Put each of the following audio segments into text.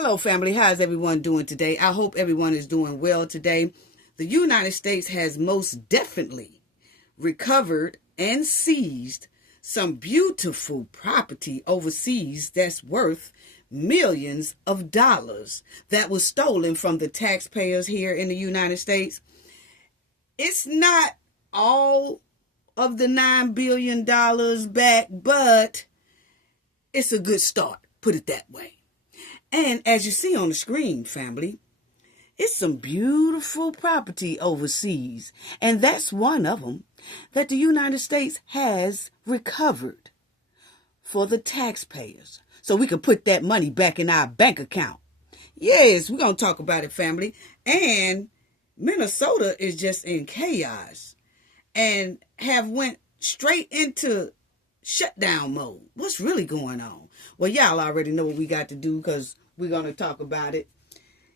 Hello, family. How's everyone doing today? I hope everyone is doing well today. The United States has most definitely recovered and seized some beautiful property overseas that's worth millions of dollars that was stolen from the taxpayers here in the United States. It's not all of the $9 billion back, but it's a good start, put it that way. And as you see on the screen, family, it's some beautiful property overseas. And that's one of them that the United States has recovered for the taxpayers. So we can put that money back in our bank account. Yes, we're going to talk about it, family. And Minnesota is just in chaos and have went straight into shutdown mode. What's really going on? Well, y'all already know what we got to do because we're going to talk about it.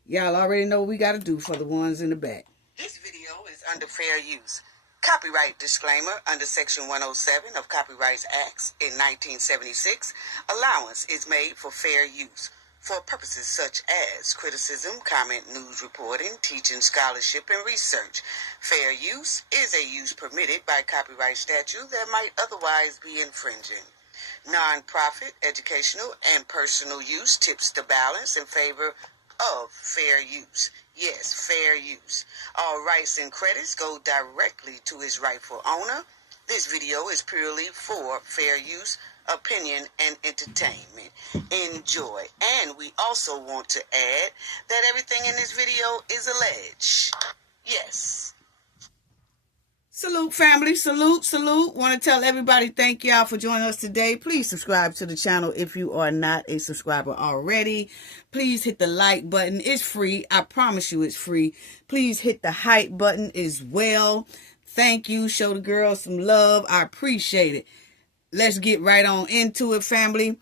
Y'all already know what we got to do for the ones in the back. This video is under fair use. Copyright disclaimer under Section 107 of Copyrights Acts in 1976. Allowance is made for fair use for purposes such as criticism, comment, news reporting, teaching, scholarship, and research. Fair use is a use permitted by copyright statute that might otherwise be infringing. Non-profit, educational, and personal use tips the balance in favor of fair use. Yes, fair use. All rights and credits go directly to its rightful owner. This video is purely for fair use, opinion, and entertainment. Enjoy. And we also want to add that everything in this video is alleged. Yes. Salute, family. Salute, salute. Want to tell everybody thank y'all for joining us today. Please subscribe to the channel if you are not a subscriber already. Please hit the like button. It's free. I promise you it's free. Please hit the hype button as well. Thank you. Show the girls some love. I appreciate it. Let's get right on into it, family.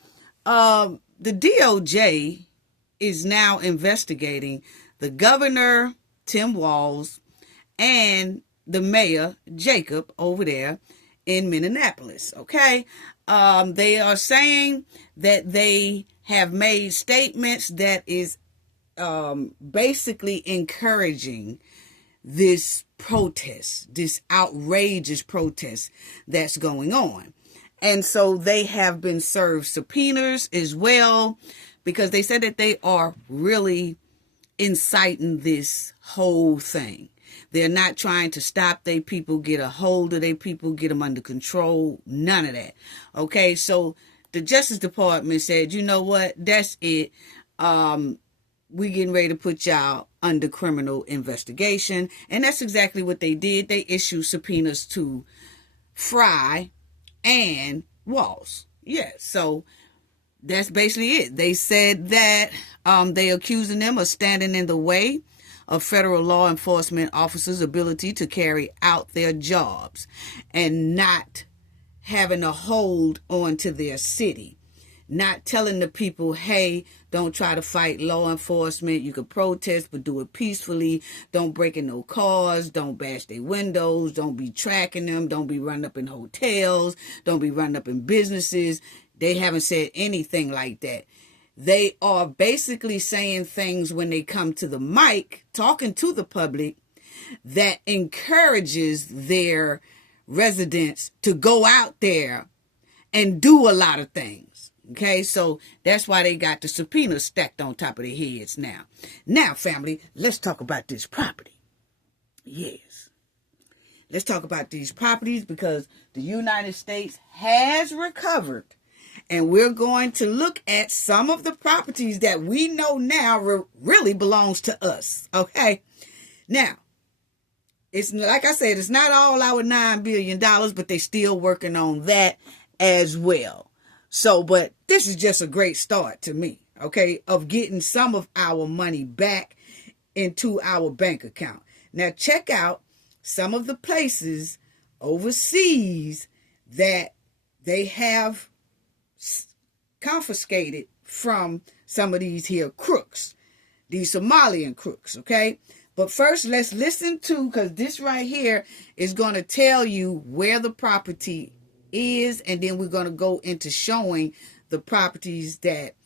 The DOJ is now investigating the governor, Tim Walz, and the mayor, Jacob, over there in Minneapolis, okay? They are saying that they have made statements that is basically encouraging this protest, this outrageous protest that's going on. And so they have been served subpoenas as well because they said that they are really inciting this whole thing. They're not trying to stop their people, get a hold of their people, get them under control, none of that. Okay, so the Justice Department said, you know what, that's it. We getting ready to put y'all under criminal investigation. And that's exactly what they did. They issued subpoenas to Fry and Walz. Yeah, so that's basically it. They said that they accusing them of standing in the way of federal law enforcement officers' ability to carry out their jobs and not having a hold onto their city. Not telling the people, hey, don't try to fight law enforcement. You can protest, but do it peacefully. Don't break in no cars. Don't bash their windows. Don't be tracking them. Don't be running up in hotels. Don't be running up in businesses. They haven't said anything like that. They are basically saying things when they come to the mic, talking to the public, that encourages their residents to go out there and do a lot of things. Okay, so that's why they got the subpoenas stacked on top of their heads now. Now, family, let's talk about this property. Yes. Let's talk about these properties because the United States has recovered. And we're going to look at some of the properties that we know now really belongs to us. Okay. Now, it's like I said, it's not all our $9 billion, but they're still working on that as well. So, but this is just a great start to me, okay, of getting some of our money back into our bank account. Now, check out some of the places overseas that they have confiscated from some of these here crooks, these Somalian crooks, okay? But first, let's listen to, because this right here is going to tell you where the property is, and then we're going to go into showing the properties that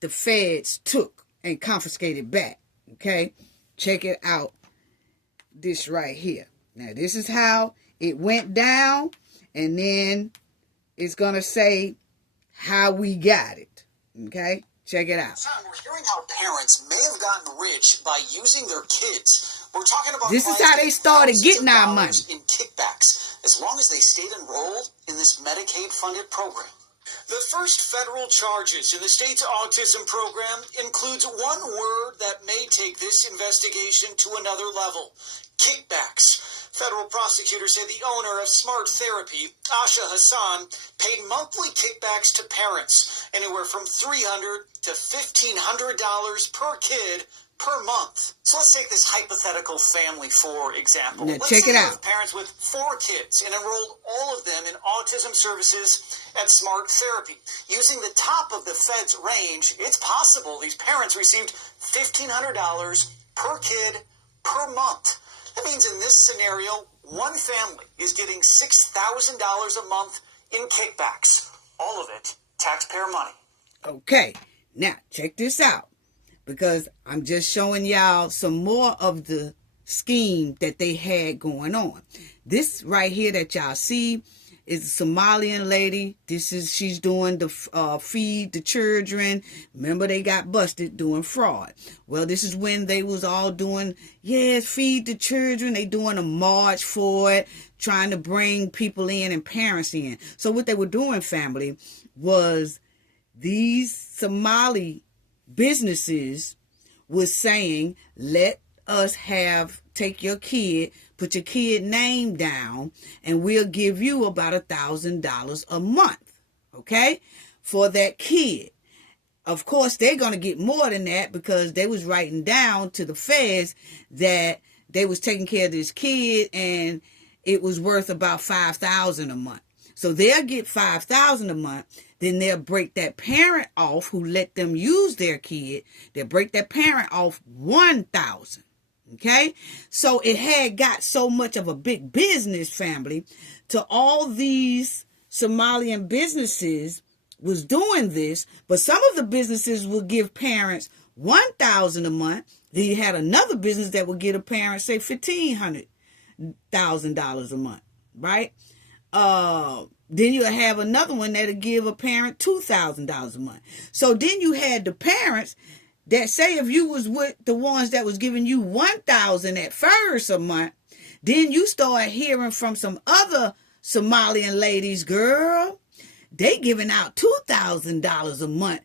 the feds took and confiscate it back. Okay, check it out. This right here. Now, this is how it went down, and then it's going to say how we got it. Okay, check it out. We're hearing how parents may have gotten rich by using their kids. We're talking about this is how they started getting our money in kickbacks, as long as they stayed enrolled in this Medicaid-funded program. The first federal charges in the state's autism program includes one word that may take this investigation to another level: kickbacks. Federal prosecutors say the owner of Smart Therapy, Asha Hassan, paid monthly kickbacks to parents, anywhere from $300 to $1,500 per kid per month. So let's take this hypothetical family, for example. Now, let's check say it out. Parents with 4 kids and enrolled all of them in autism services at Smart Therapy. Using the top of the Fed's range, it's possible these parents received $1,500 per kid per month. That means in this scenario, one family is getting $6,000 a month in kickbacks. All of it taxpayer money. Okay, now check this out, because I'm just showing y'all some more of the scheme that they had going on. This right here that y'all see is a Somalian lady. She's doing the feed the children. Remember, they got busted doing fraud. Well, this is when they was all doing, feed the children. They doing a march for it, trying to bring people in and parents in. So what they were doing, family, was these Somali businesses was saying, let us take your kid, put your kid name down, and we'll give you about $1,000 a month, okay, for that kid. Of course, they're going to get more than that, because they was writing down to the feds that they was taking care of this kid and it was worth about $5,000 a month. So they'll get $5,000 a month. Then they'll break that parent off who let them use their kid. They'll break that parent off $1,000. Okay, so it had got so much of a big business, family, to all these Somalian businesses was doing this, but some of the businesses would give parents $1,000 a month. Then you had another business that would give a parent, say, $1,500 a month, right? Then you'll have another one that'll give a parent $2,000 a month. So then you had the parents that say if you was with the ones that was giving you $1,000 at first a month, then you start hearing from some other Somalian ladies, girl, they giving out $2,000 a month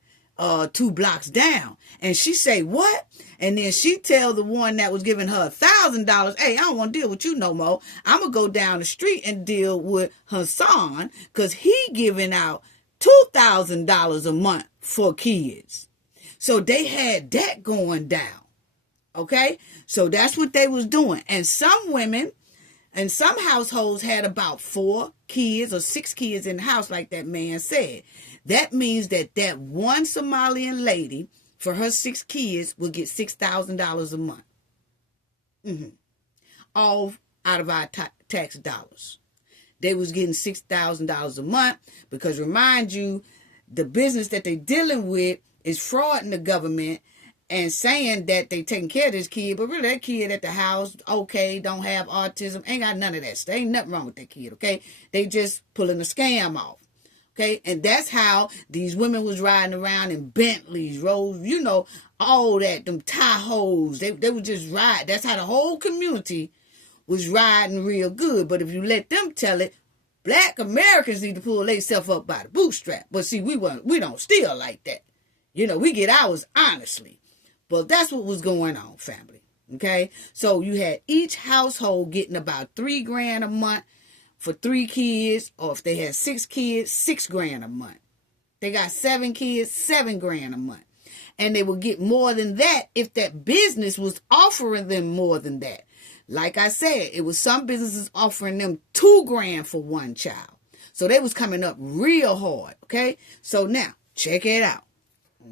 2 blocks down. And she say, what? And then she tell the one that was giving her $1,000, hey, I don't want to deal with you no more. I'm going to go down the street and deal with Hassan, because he giving out $2,000 a month for kids. So they had that going down. Okay? So that's what they was doing. And some women and some households had about 4 kids or 6 kids in the house, like that man said. That means that one Somalian lady, for her 6 kids, will get $6,000 a month. All out of our tax dollars. They was getting $6,000 a month, because remind you, the business that they dealing with is frauding the government and saying that they taking care of this kid, but really that kid at the house, okay, don't have autism, ain't got none of that. There ain't nothing wrong with that kid, okay? They just pulling a scam off, okay? And that's how these women was riding around in Bentleys, Rolls, all that, them Tahoes. They would just ride. That's how the whole community was riding real good. But if you let them tell it, Black Americans need to pull themselves up by the bootstrap. But see, we don't steal like that. We get ours honestly. But that's what was going on, family. Okay? So you had each household getting about $3,000 a month for 3 kids, or if they had 6 kids, $6,000 a month. They got 7 kids, $7,000 a month. And they would get more than that if that business was offering them more than that. Like I said, it was some businesses offering them $2,000 for one child. So they was coming up real hard. Okay? So now, check it out.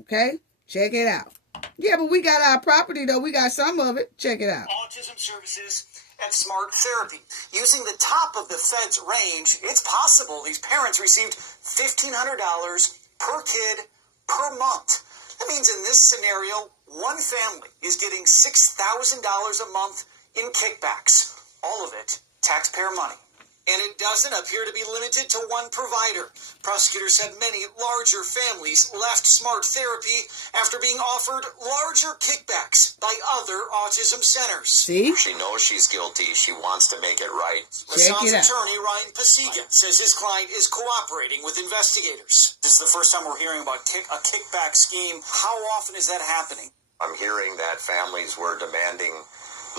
Okay? Check it out. Yeah, but we got our property, though. We got some of it. Check it out. Autism services and Smart Therapy. Using the top of the Fed's range, it's possible these parents received $1,500 per kid per month. That means in this scenario, one family is getting $6,000 a month in kickbacks. All of it taxpayer money. And it doesn't appear to be limited to one provider. Prosecutors said many larger families left Smart Therapy after being offered larger kickbacks by other autism centers. See? She knows she's guilty. She wants to make it right. Lasson's attorney, Ryan Pasiga, says his client is cooperating with investigators. This is the first time we're hearing about a kickback scheme. How often is that happening? I'm hearing that families were demanding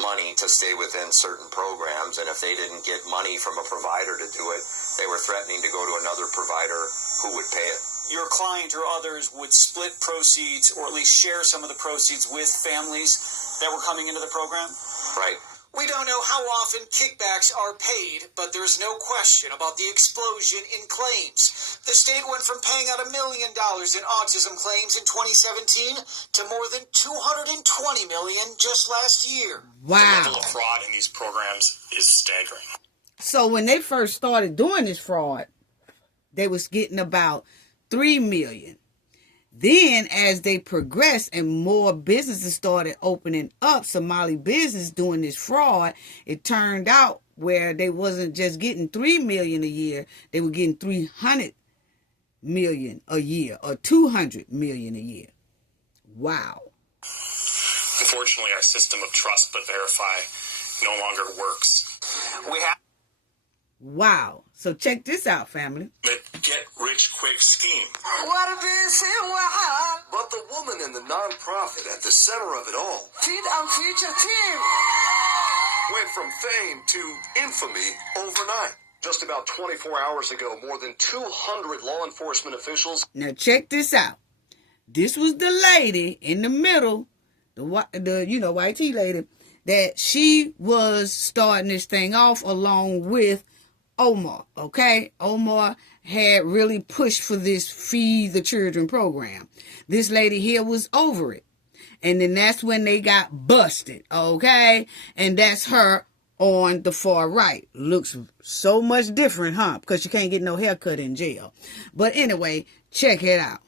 money to stay within certain programs, and if they didn't get money from a provider to do it, they were threatening to go to another provider who would pay it. Your client or others would split proceeds, or at least share some of the proceeds with families that were coming into the program? Right. We don't know how often kickbacks are paid, but there's no question about the explosion in claims. The state went from paying out $1 million in autism claims in 2017 to more than $220 million just last year. Wow. The level of fraud in these programs is staggering. So when they first started doing this fraud, they was getting about $3 million. Then as they progressed and more businesses started opening up, Somali business doing this fraud, it turned out where they wasn't just getting $3 million a year, they were getting $300 million a year or $200 million a year. Wow. Unfortunately, our system of trust but verify no longer works. We have Wow. So check this out, family. The get-rich-quick scheme. What a busy world. But the woman and the nonprofit at the center of it all Feed our future team. went from fame to infamy overnight. Just about 24 hours ago, more than 200 law enforcement officials. Now check this out. This was the lady in the middle, the white tea lady, that she was starting this thing off along with Omar, okay? Omar had really pushed for this Feed the Children program. This lady here was over it. And then that's when they got busted, okay? And that's her on the far right. Looks so much different, huh? Because you can't get no haircut in jail. But anyway, check it out.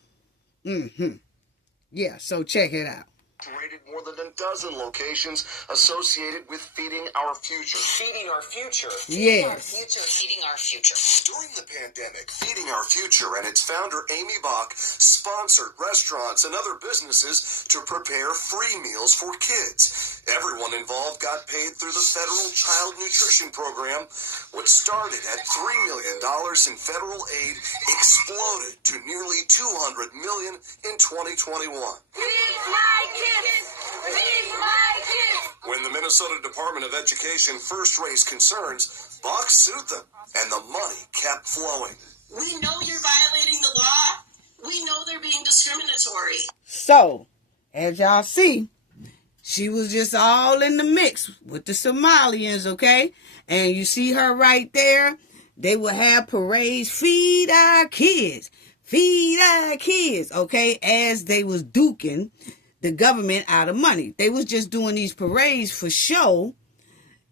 Yeah, so check it out. Rated more than a dozen locations associated with Feeding Our Future. feeding our future. Yes. Feeding our future. During the pandemic, Feeding Our Future and its founder, Amy Bach, sponsored restaurants and other businesses to prepare free meals for kids. Everyone involved got paid through the Federal Child Nutrition Program. What started at $3 million in federal aid exploded to nearly $200 million in 2021. Feed my kids. Feed my kids. When the Minnesota Department of Education first raised concerns, Bach sued them, and the money kept flowing. We know you're violating the law. We know they're being discriminatory. So, as y'all see, she was just all in the mix with the Somalians, okay? And you see her right there. They would have parades, feed our kids, okay? As they was duking the government out of money. They was just doing these parades for show,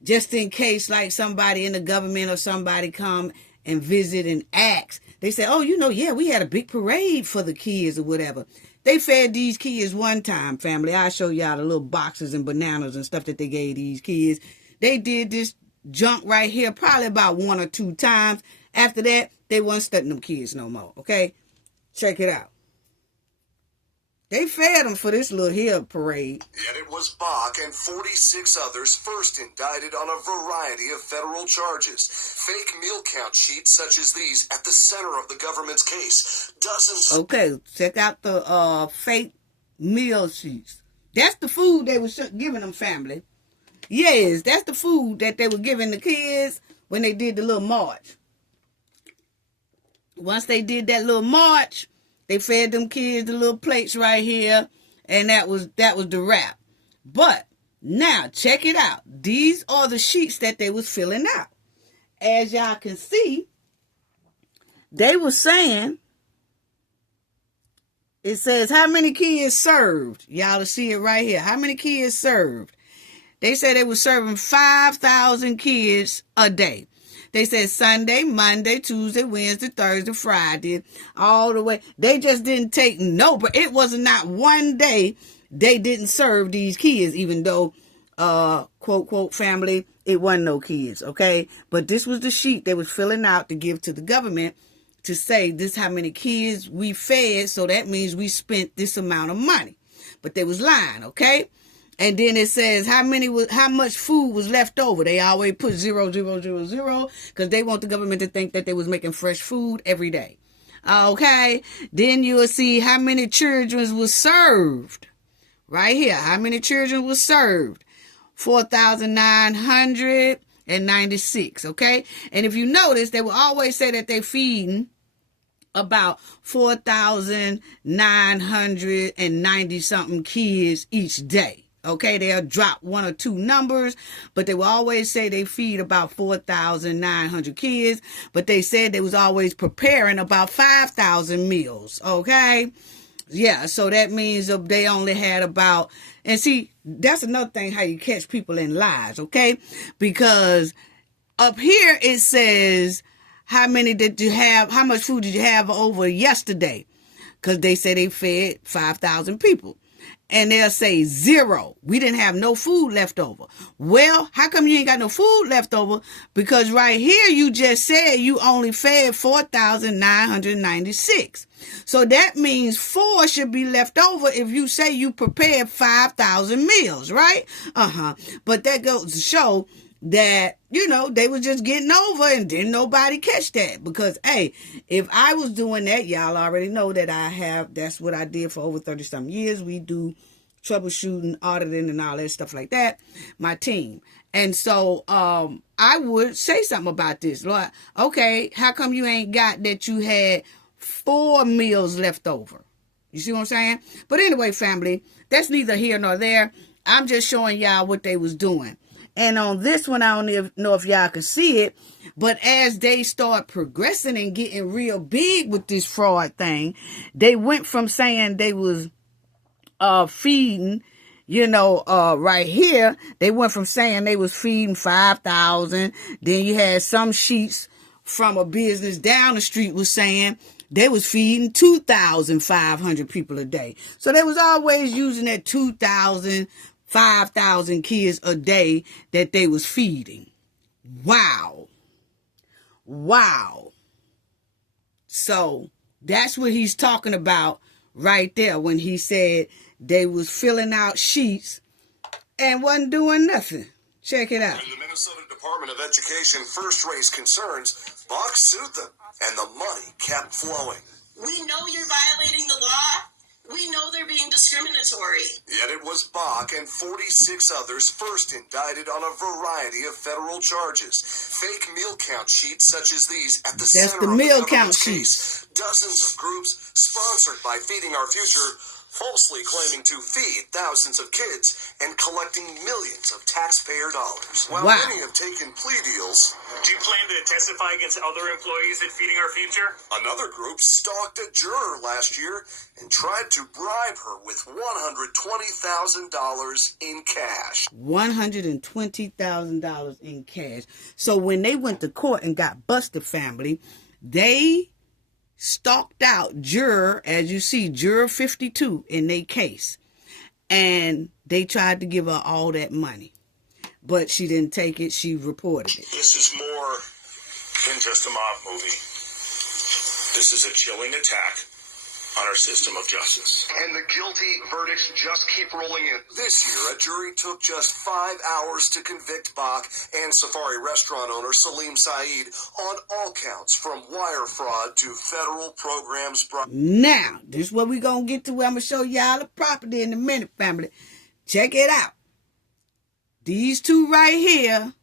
just in case like somebody in the government or somebody come and visit and ask. They say, oh, we had a big parade for the kids or whatever. They fed these kids one time, family. I'll show y'all the little boxes and bananas and stuff that they gave these kids. They did this junk right here probably about 1 or 2 times. After that, they wasn't studying them kids no more, okay? Check it out. They fed them for this little hill parade. Yet it was Bach and 46 others first indicted on a variety of federal charges. Fake meal count sheets such as these at the center of the government's case. Dozens. Okay, check out the fake meal sheets. That's the food they were giving them, family. Yes, that's the food that they were giving the kids when they did the little march. Once they did that little march, they fed them kids the little plates right here, and that was the wrap. But now check it out. These are the sheets that they was filling out. As y'all can see, they were saying, it says how many kids served. Y'all will see it right here. How many kids served? They said they were serving 5,000 kids a day. They said Sunday, Monday, Tuesday, Wednesday, Thursday, Friday, all the way. They just didn't take no, but it was not one day they didn't serve these kids, even though, quote, quote, family, it wasn't no kids, okay? But this was the sheet they was filling out to give to the government to say this how many kids we fed, so that means we spent this amount of money. But they was lying, okay? And then it says how much food was left over. They always put 0, 0, 0, 0 because they want the government to think that they was making fresh food every day. Okay? Then you will see how many children was served. Right here, how many children was served? 4,996, okay? And if you notice, they will always say that they're feeding about 4,990 something kids each day. Okay, they'll drop one or two numbers, but they will always say they feed about 4,900 kids, but they said they was always preparing about 5,000 meals, okay? Yeah, so that means they only had about, and see, that's another thing how you catch people in lies, okay? Because up here it says, how much food did you have over yesterday? Because they say they fed 5,000 people. And they'll say 0. We didn't have no food left over. Well, how come you ain't got no food left over? Because right here you just said you only fed 4,996. So that means 4 should be left over if you say you prepared 5,000 meals, right? But that goes to show that, they was just getting over and didn't nobody catch that. Because, hey, if I was doing that, y'all already know that that's what I did for over 30-something years. We do troubleshooting, auditing, and all that stuff like that, my team. And so I would say something about this. Lord, okay, how come you ain't got that you had 4 meals left over? You see what I'm saying? But anyway, family, that's neither here nor there. I'm just showing y'all what they was doing. And on this one, I don't know if y'all can see it, but as they start progressing and getting real big with this fraud thing, they went from saying they was feeding, right here, they went from saying they was feeding 5,000. Then you had some sheets from a business down the street was saying they was feeding 2,500 people a day. So they was always using that 2,000, 5,000 kids a day that they was feeding. Wow. So that's what he's talking about right there when he said they was filling out sheets and wasn't doing nothing. Check it out. When the Minnesota Department of Education first raised concerns, Bach sued them, and the money kept flowing. We know you're violating the law. We know they're being discriminatory. Yet it was Bach and 46 others first indicted on a variety of federal charges. Fake meal count sheets such as these at the center the of meal the count government's sheets. case. Dozens of groups sponsored by Feeding Our Future, falsely claiming to feed thousands of kids and collecting millions of taxpayer dollars. While Wow. many have taken plea deals, Do you plan to testify against other employees at Feeding Our Future? another group stalked a juror last year and tried to bribe her with $120,000 in cash. $120,000 in cash. So when they went to court and got busted, family, they stalked out juror, as you see, juror 52 in their case. And they tried to give her all that money. But she didn't take it. She reported it. This is more than just a mob movie. This is a chilling attack on our system of justice. And the guilty verdicts just keep rolling in. This year, a jury took just 5 hours to convict Bach and Safari restaurant owner Salim Saeed on all counts from wire fraud to federal programs. Now, this is what we're going to get to. I'm going to show y'all the property in a minute, family. Check it out. These two right here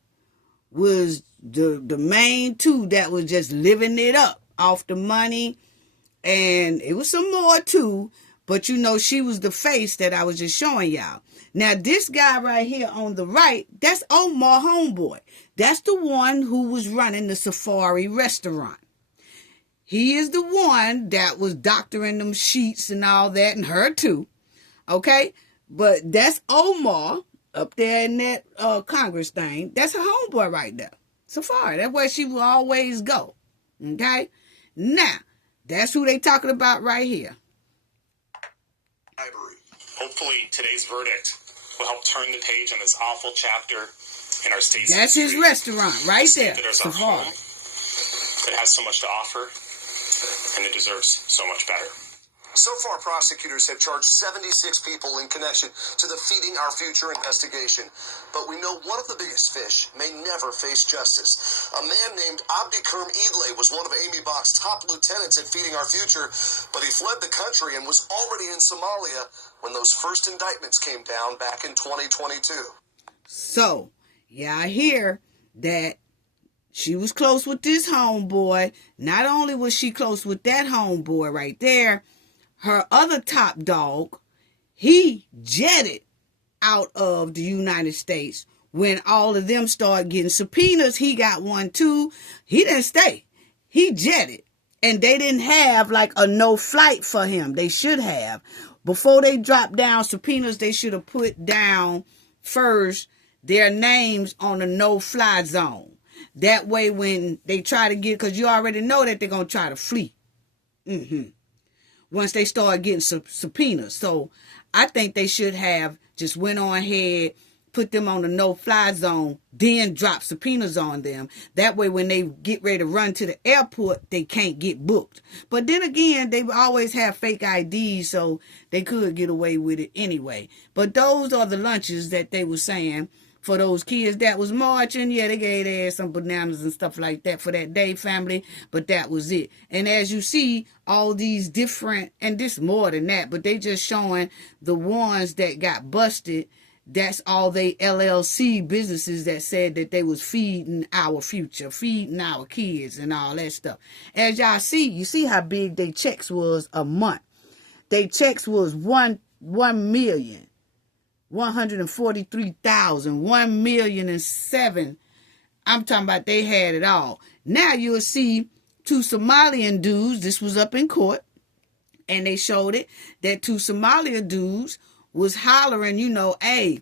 was the main two that was just living it up off the money. And it was some more too, but she was the face that I was just showing y'all. Now, this guy right here on the right, that's Omar Homeboy. That's the one who was running the Safari restaurant. He is the one that was doctoring them sheets and all that, and her too. Okay? But that's Omar up there in that Congress thing. That's her homeboy right there. Safari. That's where she will always go. Okay? Now, that's who they talking about right here. Hopefully, today's verdict will help turn the page on this awful chapter in our state's That's history. his restaurant right there. That is our Safari. home, that has so much to offer, and it deserves so much better. So far, prosecutors have charged 76 people in connection to the Feeding Our Future investigation. But we know one of the biggest fish may never face justice. A man named Abdikerm Idle was one of Amy Bach's top lieutenants at Feeding Our Future, but he fled the country and was already in Somalia when those first indictments came down back in 2022. So, yeah, I hear that she was close with this homeboy. Not only was she close with that homeboy right there, her other top dog, he jetted out of the United States when all of them started getting subpoenas. He got one too. He didn't stay. He jetted. And they didn't have like a no flight for him. They should have. Before they dropped down subpoenas, they should have put down first their names on a no fly zone. That way when they try to get, because you already know that they're going to try to flee. Once they start getting subpoenas. So I think they should have just went on ahead, put them on the no-fly zone, then drop subpoenas on them. That way when they get ready to run to the airport, they can't get booked. But then again, they always have fake IDs, so they could get away with it anyway. But those are the lunches that they were saying for those kids that was marching. Yeah, they gave their ass some bananas and stuff like that for that day, family. But that was it. And as you see, all these different, and this more than that, but they just showing the ones that got busted. That's all they LLC businesses that said that they was feeding our future, feeding our kids and all that stuff. As y'all see, you see how big they checks was a month. They checks was 1,143,000, 1,000,007. I'm talking about they had it all. Now you'll see two Somalian dudes. This was up in court, and they showed it that two Somalian dudes was hollering, you know, hey,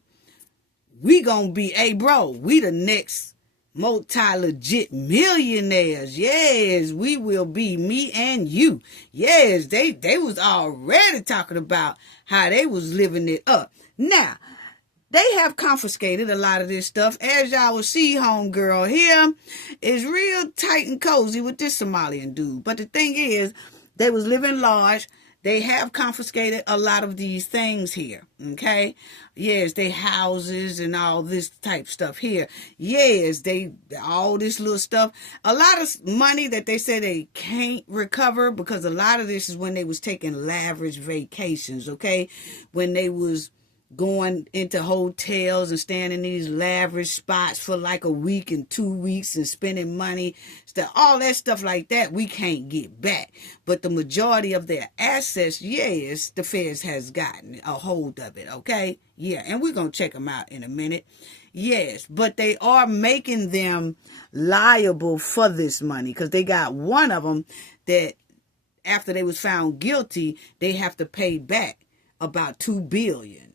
we gonna be, hey bro, we the next multi-legit millionaires. Yes, we will be, me and you. Yes, they was already talking about how they was living it up. Now, they have confiscated a lot of this stuff. As y'all will see, homegirl here is real tight and cozy with this Somalian dude. But the thing is, they was living large. They have confiscated a lot of these things here, okay? Yes, they houses and all this type stuff here. Yes, they all this little stuff. A lot of money that they say they can't recover because a lot of this is when they was taking lavish vacations, okay? When they was going into hotels and staying in these lavish spots for like a week and 2 weeks and spending money, stuff, all that stuff like that, we can't get back. But the majority of their assets, yes, the feds has gotten a hold of it, okay? Yeah, and we're going to check them out in a minute. Yes, but they are making them liable for this money because they got one of them that after they was found guilty, they have to pay back about $2 billion.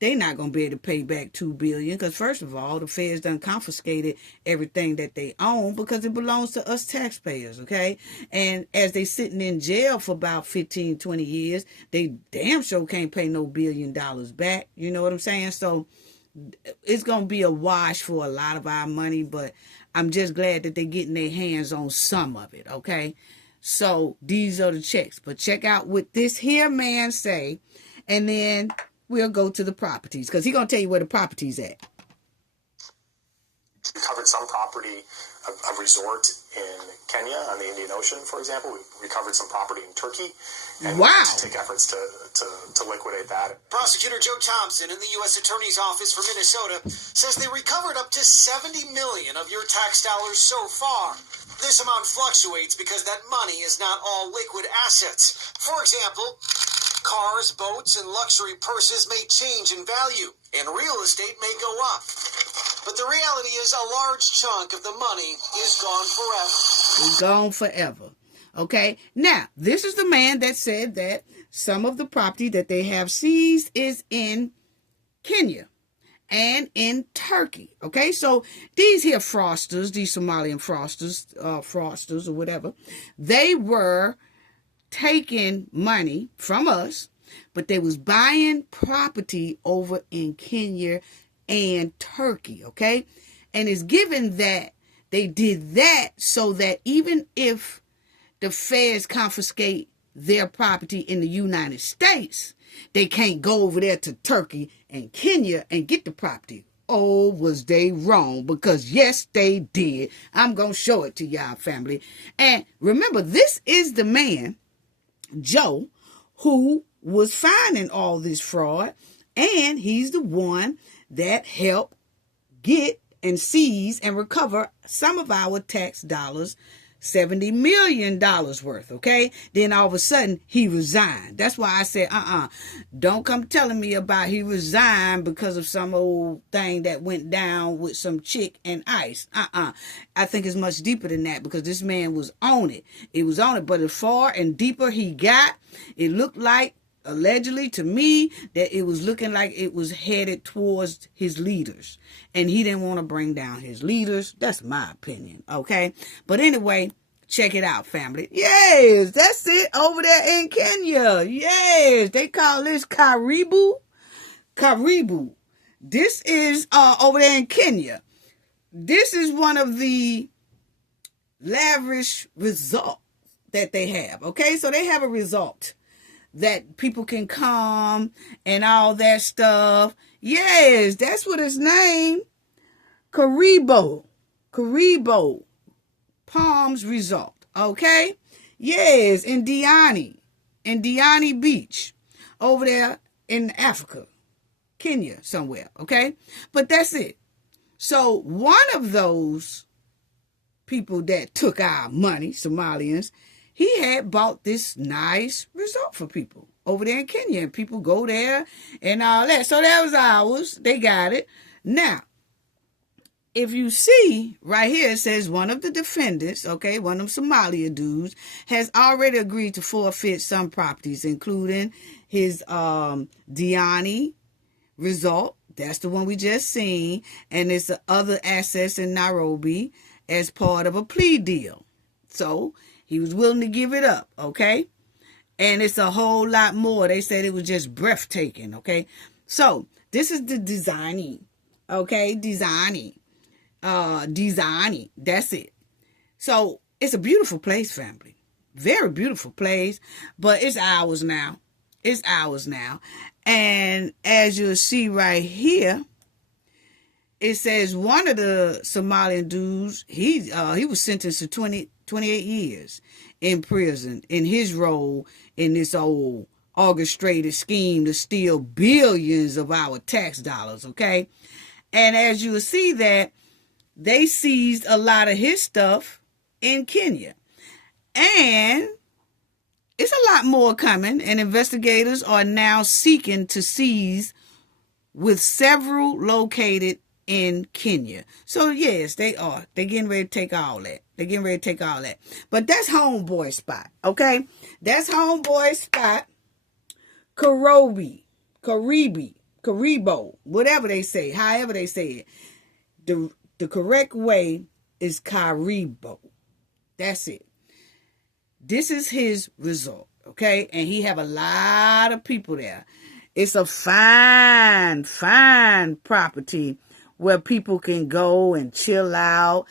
They're not going to be able to pay back $2 billion because, first of all, the feds done confiscated everything that they own because it belongs to us taxpayers, okay? And as they sitting in jail for about 15, 20 years, they damn sure can't pay no $1 billion back. You know what I'm saying? So it's going to be a wash for a lot of our money, but I'm just glad that they're getting their hands on some of it, okay? So these are the checks. But check out what this here man say, and then we'll go to the properties because he's going to tell you where the property's at. We covered some property, a resort in Kenya on the Indian Ocean, for example. We recovered some property in Turkey. And wow. To take efforts to liquidate that. Prosecutor Joe Thompson in the U.S. Attorney's Office for Minnesota says they recovered up to $70 million of your tax dollars so far. This amount fluctuates because that money is not all liquid assets. For example, cars, boats, and luxury purses may change in value, and real estate may go up. But the reality is a large chunk of the money is gone forever. It's gone forever. Okay? Now, this is the man that said that some of the property that they have seized is in Kenya. and in Turkey. Okay, so these here fraudsters, these Somalian fraudsters or whatever, they were taking money from us, but they was buying property over in Kenya and Turkey. Okay, and it's given that they did that so that even if the feds confiscate their property in the United States, they can't go over there to Turkey and Kenya and get the property. Oh, was they wrong? Because yes, they did. I'm going to show it to y'all, family. And remember, this is the man, Joe, who was finding all this fraud. And he's the one that helped get and seize and recover some of our tax dollars, $70 million worth, okay? Then all of a sudden, he resigned. That's why I said, don't come telling me about he resigned because of some old thing that went down with some chick and ice. I think it's much deeper than that, because this man was on it. It was on it, but as far and deeper he got, it looked like, allegedly to me, that it was looking like it was headed towards his leaders, and he didn't want to bring down his leaders. That's my opinion, okay? But anyway, check it out, family. Yes, that's it over there in Kenya. Yes, they call this Karibu. This is over there in Kenya. This is one of the lavish results that they have, okay? So they have a resort that people can come and all that stuff. Yes, that's what it's named. Karibu Palms Resort. Okay? Yes, in Diani Beach. Over there in Africa. Kenya somewhere. Okay? But that's it. So one of those people that took our money, Somalians, he had bought this nice resort for people over there in Kenya. And people go there and all that. So that was ours. They got it. Now, if you see right here, it says one of the defendants, okay, one of Somalia dudes, has already agreed to forfeit some properties, including his Diani resort. That's the one we just seen. And it's the other assets in Nairobi as part of a plea deal. So he was willing to give it up, okay? And it's a whole lot more. They said it was just breathtaking, okay? So this is the designing, okay? Designing. That's it. So it's a beautiful place, family. Very beautiful place. But it's ours now. It's ours now. And as you'll see right here, it says one of the Somalian dudes, he was sentenced to 28 years in prison in his role in this old orchestrated scheme to steal billions of our tax dollars, okay? And as you will see that, they seized a lot of his stuff in Kenya. And it's a lot more coming, and investigators are now seeking to seize with several located in Kenya. So yes, they are. They're getting ready to take all that. But that's homeboy spot, okay? That's homeboy spot. Karibu, whatever they say, however they say it. The correct way is Karibu. That's it. This is his resort, okay? And he have a lot of people there. It's a fine property where people can go and chill out.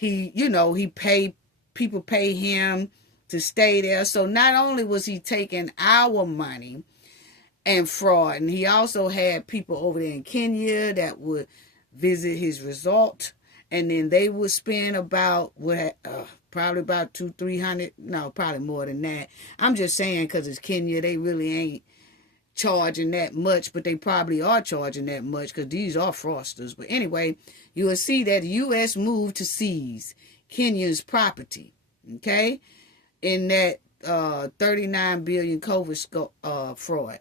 People pay him to stay there. So not only was he taking our money and fraud, and he also had people over there in Kenya that would visit his resort, and then they would spend about probably about $200-300, no, probably more than that. I'm just saying because it's Kenya, they really ain't charging that much, but they probably are charging that much because these are fraudsters. But anyway, you will see that the U.S. moved to seize Kenya's property, okay, in that 39 billion COVID fraud.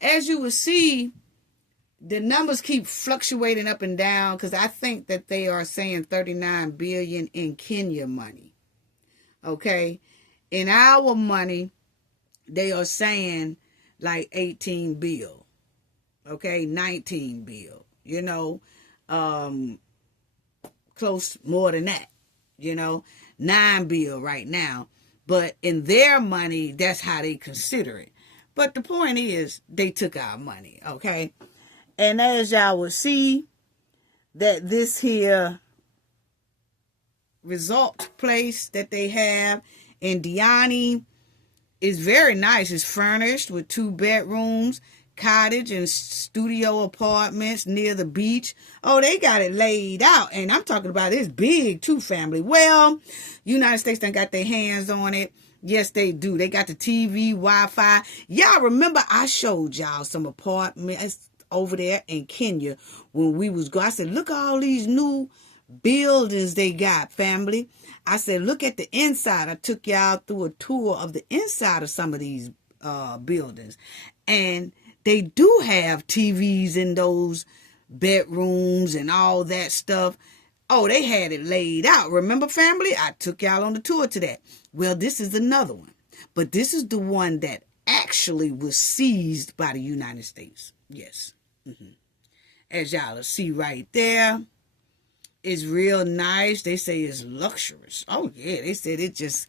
As you will see, the numbers keep fluctuating up and down because I think that they are saying 39 billion in Kenya money. Okay. In our money, they are saying like 18 bill. Okay. 19 bill. you know, close more than that, you know, 9 bill right now. But in their money, that's how they consider it. But the point is, they took our money, okay? And as y'all will see, that this here resort place that they have in Diani is very nice. It's furnished with 2 bedrooms, cottage and studio apartments near the beach. Oh, they got it laid out. And I'm talking about it's big too, family. Well, United States done got their hands on it. Yes, they do. They got the TV, Wi-Fi. Y'all remember I showed y'all some apartments over there in Kenya when we was going. I said, look at all these new buildings they got, family. I said, look at the inside. I took y'all through a tour of the inside of some of these buildings. And they do have TVs in those bedrooms and all that stuff. Oh, they had it laid out. Remember, family? I took y'all on the tour to that. Well, this is another one. But this is the one that actually was seized by the United States. Yes. As y'all see right there, it's real nice. They say it's luxurious. Oh, yeah. They said it's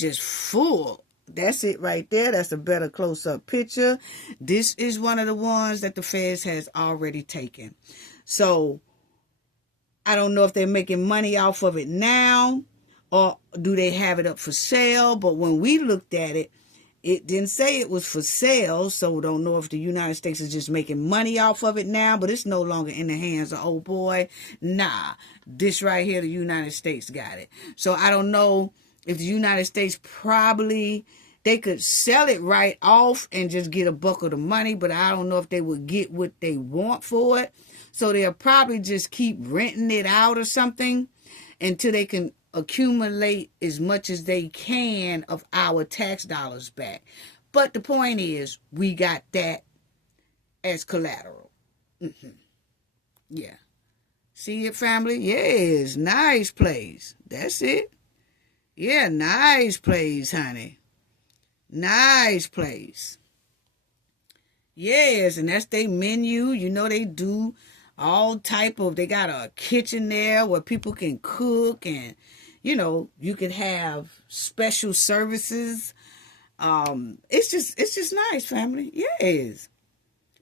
just full. That's it right there. That's a better close-up picture. This is one of the ones that the feds has already taken. So, I don't know if they're making money off of it now or do they have it up for sale. But when we looked at it, it didn't say it was for sale. So, we don't know if the United States is just making money off of it now. But it's no longer in the hands of old boy. Nah, this right here, the United States got it. So, I don't know if the United States probably, they could sell it right off and just get a bucket of money, but I don't know if they would get what they want for it. So they'll probably just keep renting it out or something until they can accumulate as much as they can of our tax dollars back. But the point is, we got that as collateral. Yeah. See it, family? Yes, nice place. That's it. Yeah, nice place, honey. Nice place. Yes, and that's their menu. You know, they do all type of, they got a kitchen there where people can cook and, you know, you can have special services. It's just nice, family. Yes.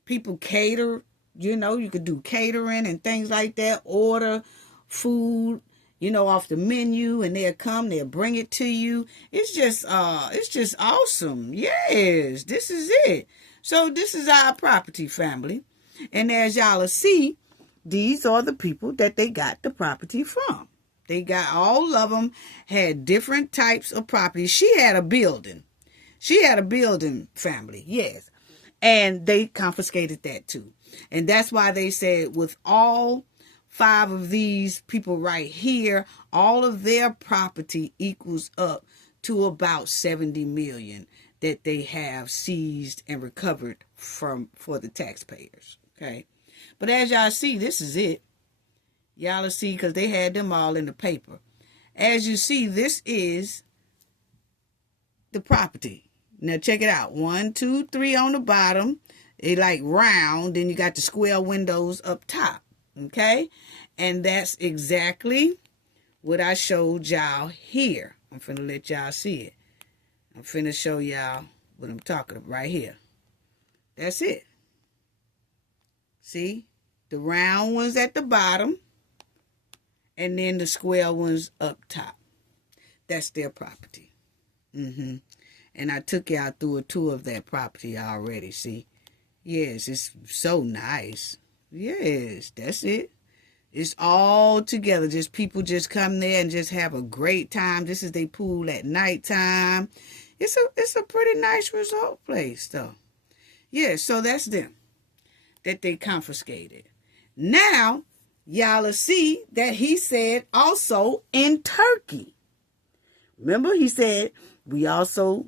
People cater, you know, you could do catering and things like that. Order food, you know, off the menu, and they'll come, they'll bring it to you. It's just awesome. Yes, this is it. So this is our property, family. And as y'all will see, these are the people that they got the property from. They got, all of them had different types of property. She had a building. Family, yes. And they confiscated that too. And that's why they said with all 5 of these people right here, all of their property equals up to about 70 million that they have seized and recovered for the taxpayers. Okay. But as y'all see, this is it. Y'all will see, because they had them all in the paper. As you see, this is the property. Now check it out. 1, 2, 3 on the bottom. They like round. Then you got the square windows up top. Okay, and that's exactly what I showed y'all here. I'm finna let y'all see it. I'm finna show y'all what I'm talking about right here. That's it. See, the round ones at the bottom, and then the square ones up top. That's their property. And I took y'all through a tour of that property already. See, yes, it's so nice. Yes, that's it. It's all together. Just people just come there and just have a great time. This is their pool at nighttime. It's a pretty nice resort place, though. Yeah, so that's them that they confiscated. Now, y'all will see that he said also in Turkey. Remember, he said we also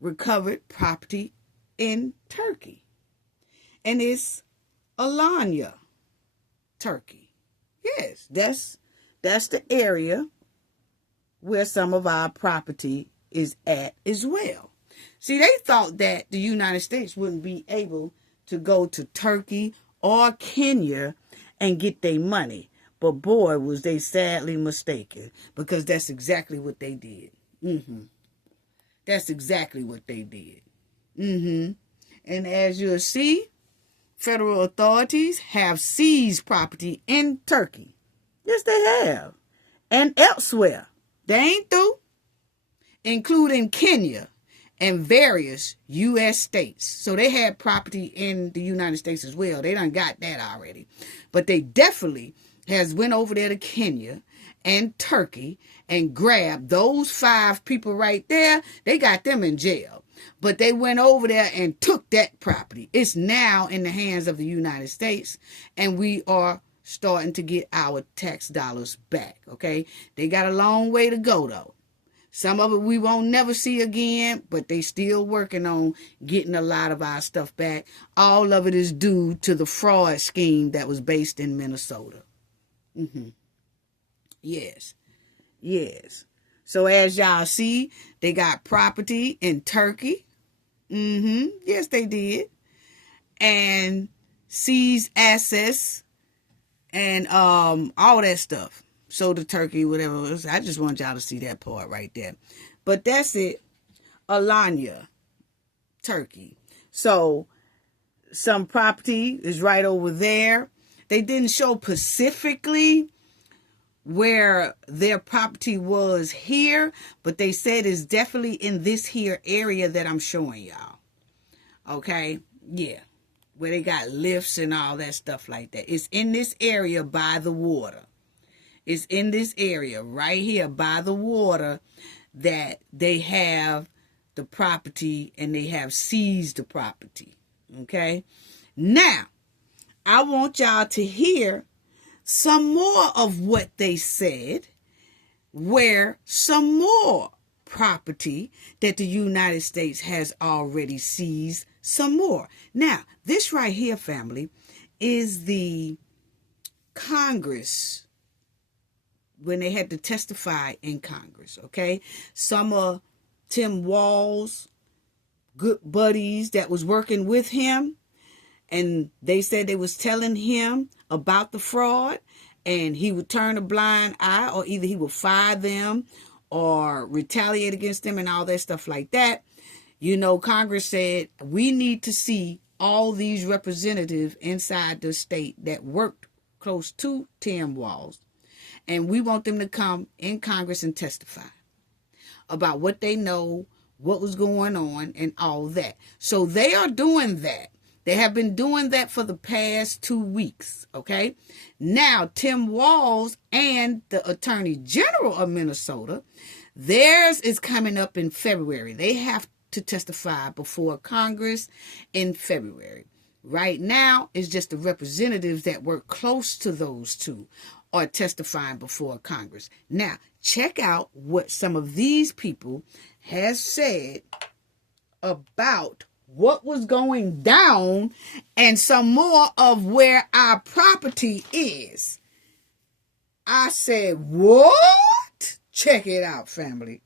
recovered property in Turkey. And it's Alanya, Turkey. Yes, that's the area where some of our property is at as well. See, they thought that the United States wouldn't be able to go to Turkey or Kenya and get their money. But boy, was they sadly mistaken, because that's exactly what they did. That's exactly what they did. And as you'll see, federal authorities have seized property in Turkey. Yes, they have. And elsewhere. They ain't through. Including Kenya and various U.S. states. So they had property in the United States as well. They done got that already. But they definitely has went over there to Kenya and Turkey and grabbed those 5 people right there. They got them in jail. But they went over there and took that property. It's now in the hands of the United States, and we are starting to get our tax dollars back, okay? They got a long way to go, though. Some of it we won't never see again, but they still working on getting a lot of our stuff back. All of it is due to the fraud scheme that was based in Minnesota. Yes. So as y'all see, they got property in Turkey. Yes, they did. And seized assets and all that stuff. Sold to Turkey, whatever it was. I just want y'all to see that part right there. But that's it. Alanya, Turkey. So some property is right over there. They didn't show specifically where their property was here, but they said it's definitely in this here area that I'm showing y'all. Okay? Yeah. Where they got lifts and all that stuff like that. It's in this area by the water. It's in this area right here by the water that they have the property and they have seized the property. Okay? Now, I want y'all to hear some more of what they said, where some more property that the United States has already seized, some more. Now, this right here, family, is the Congress when they had to testify in Congress, okay? Some of Tim Walz's good buddies that was working with him, and they said they was telling him about the fraud, and he would turn a blind eye, or either he would fire them or retaliate against them and all that stuff like that. You know, Congress said, we need to see all these representatives inside the state that worked close to Tim Walz. And we want them to come in Congress and testify about what they know, what was going on, and all that. So they are doing that. They have been doing that for the past 2 weeks, okay? Now, Tim Walz and the Attorney General of Minnesota, theirs is coming up in February. They have to testify before Congress in February. Right now, it's just the representatives that work close to those two are testifying before Congress. Now, check out what some of these people has said about what was going down and some more of where our property is. I said, what? Check it out, family.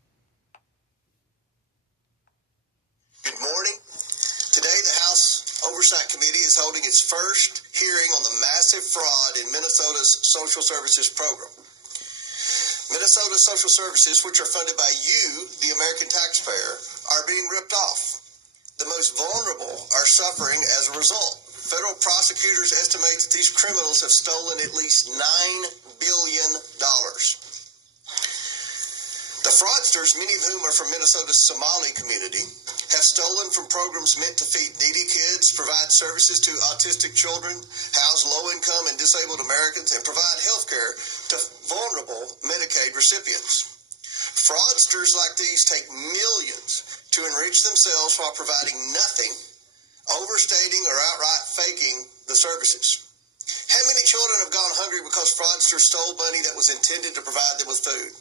Good morning. Today, the House Oversight Committee is holding its first hearing on the massive fraud in Minnesota's social services program. Minnesota's social services, which are funded by you, the American taxpayer, are being ripped off. The most vulnerable are suffering as a result. Federal prosecutors estimate that these criminals have stolen at least $9 billion. The fraudsters, many of whom are from Minnesota's Somali community, have stolen from programs meant to feed needy kids, provide services to autistic children, house low-income and disabled Americans, and provide health care to vulnerable Medicaid recipients. Fraudsters like these take millions to enrich themselves while providing nothing, overstating or outright faking the services. How many children have gone hungry because fraudsters stole money that was intended to provide them with food?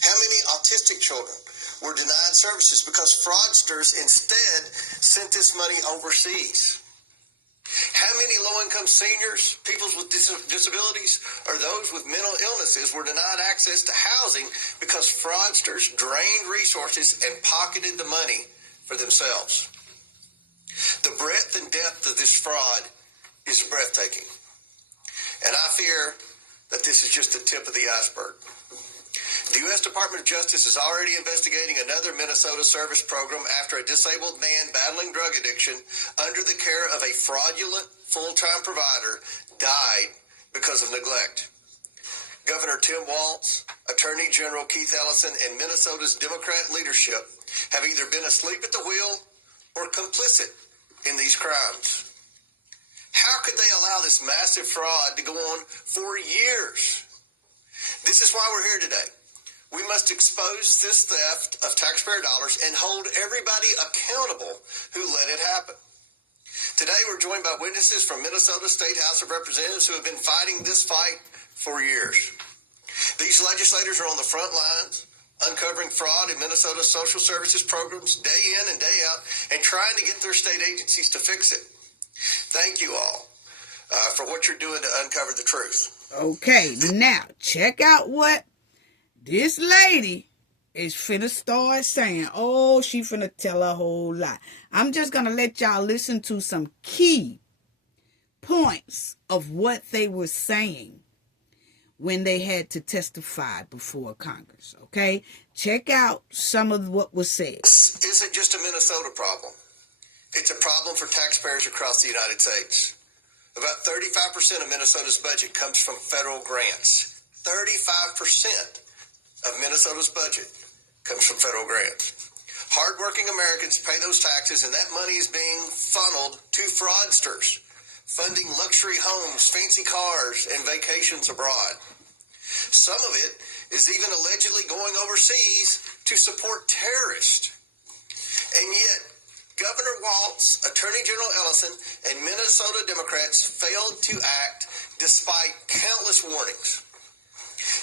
How many autistic children were denied services because fraudsters instead sent this money overseas? How many low-income seniors, people with disabilities, or those with mental illnesses were denied access to housing because fraudsters drained resources and pocketed the money for themselves? The breadth and depth of this fraud is breathtaking. And I fear that this is just the tip of the iceberg. The U.S. Department of Justice is already investigating another Minnesota service program after a disabled man battling drug addiction under the care of a fraudulent full-time provider died because of neglect. Governor Tim Walz, Attorney General Keith Ellison, and Minnesota's Democrat leadership have either been asleep at the wheel or complicit in these crimes. How could they allow this massive fraud to go on for years? This is why we're here today. We must expose this theft of taxpayer dollars and hold everybody accountable who let it happen. Today, we're joined by witnesses from Minnesota State House of Representatives who have been fighting this fight for years. These legislators are on the front lines, uncovering fraud in Minnesota's social services programs day in and day out and trying to get their state agencies to fix it. Thank you all for what you're doing to uncover the truth. Okay, now check out what this lady is finna start saying. Oh, she finna tell a whole lot. I'm just gonna let y'all listen to some key points of what they were saying when they had to testify before Congress. Okay, check out some of what was said. This isn't just a Minnesota problem. It's a problem for taxpayers across the United States. About 35% of Minnesota's budget comes from federal grants. 35% of Minnesota's budget comes from federal grants. Hardworking Americans pay those taxes, and that money is being funneled to fraudsters, funding luxury homes, fancy cars, and vacations abroad. Some of it is even allegedly going overseas to support terrorists. And yet, Governor Walz, Attorney General Ellison, and Minnesota Democrats failed to act despite countless warnings.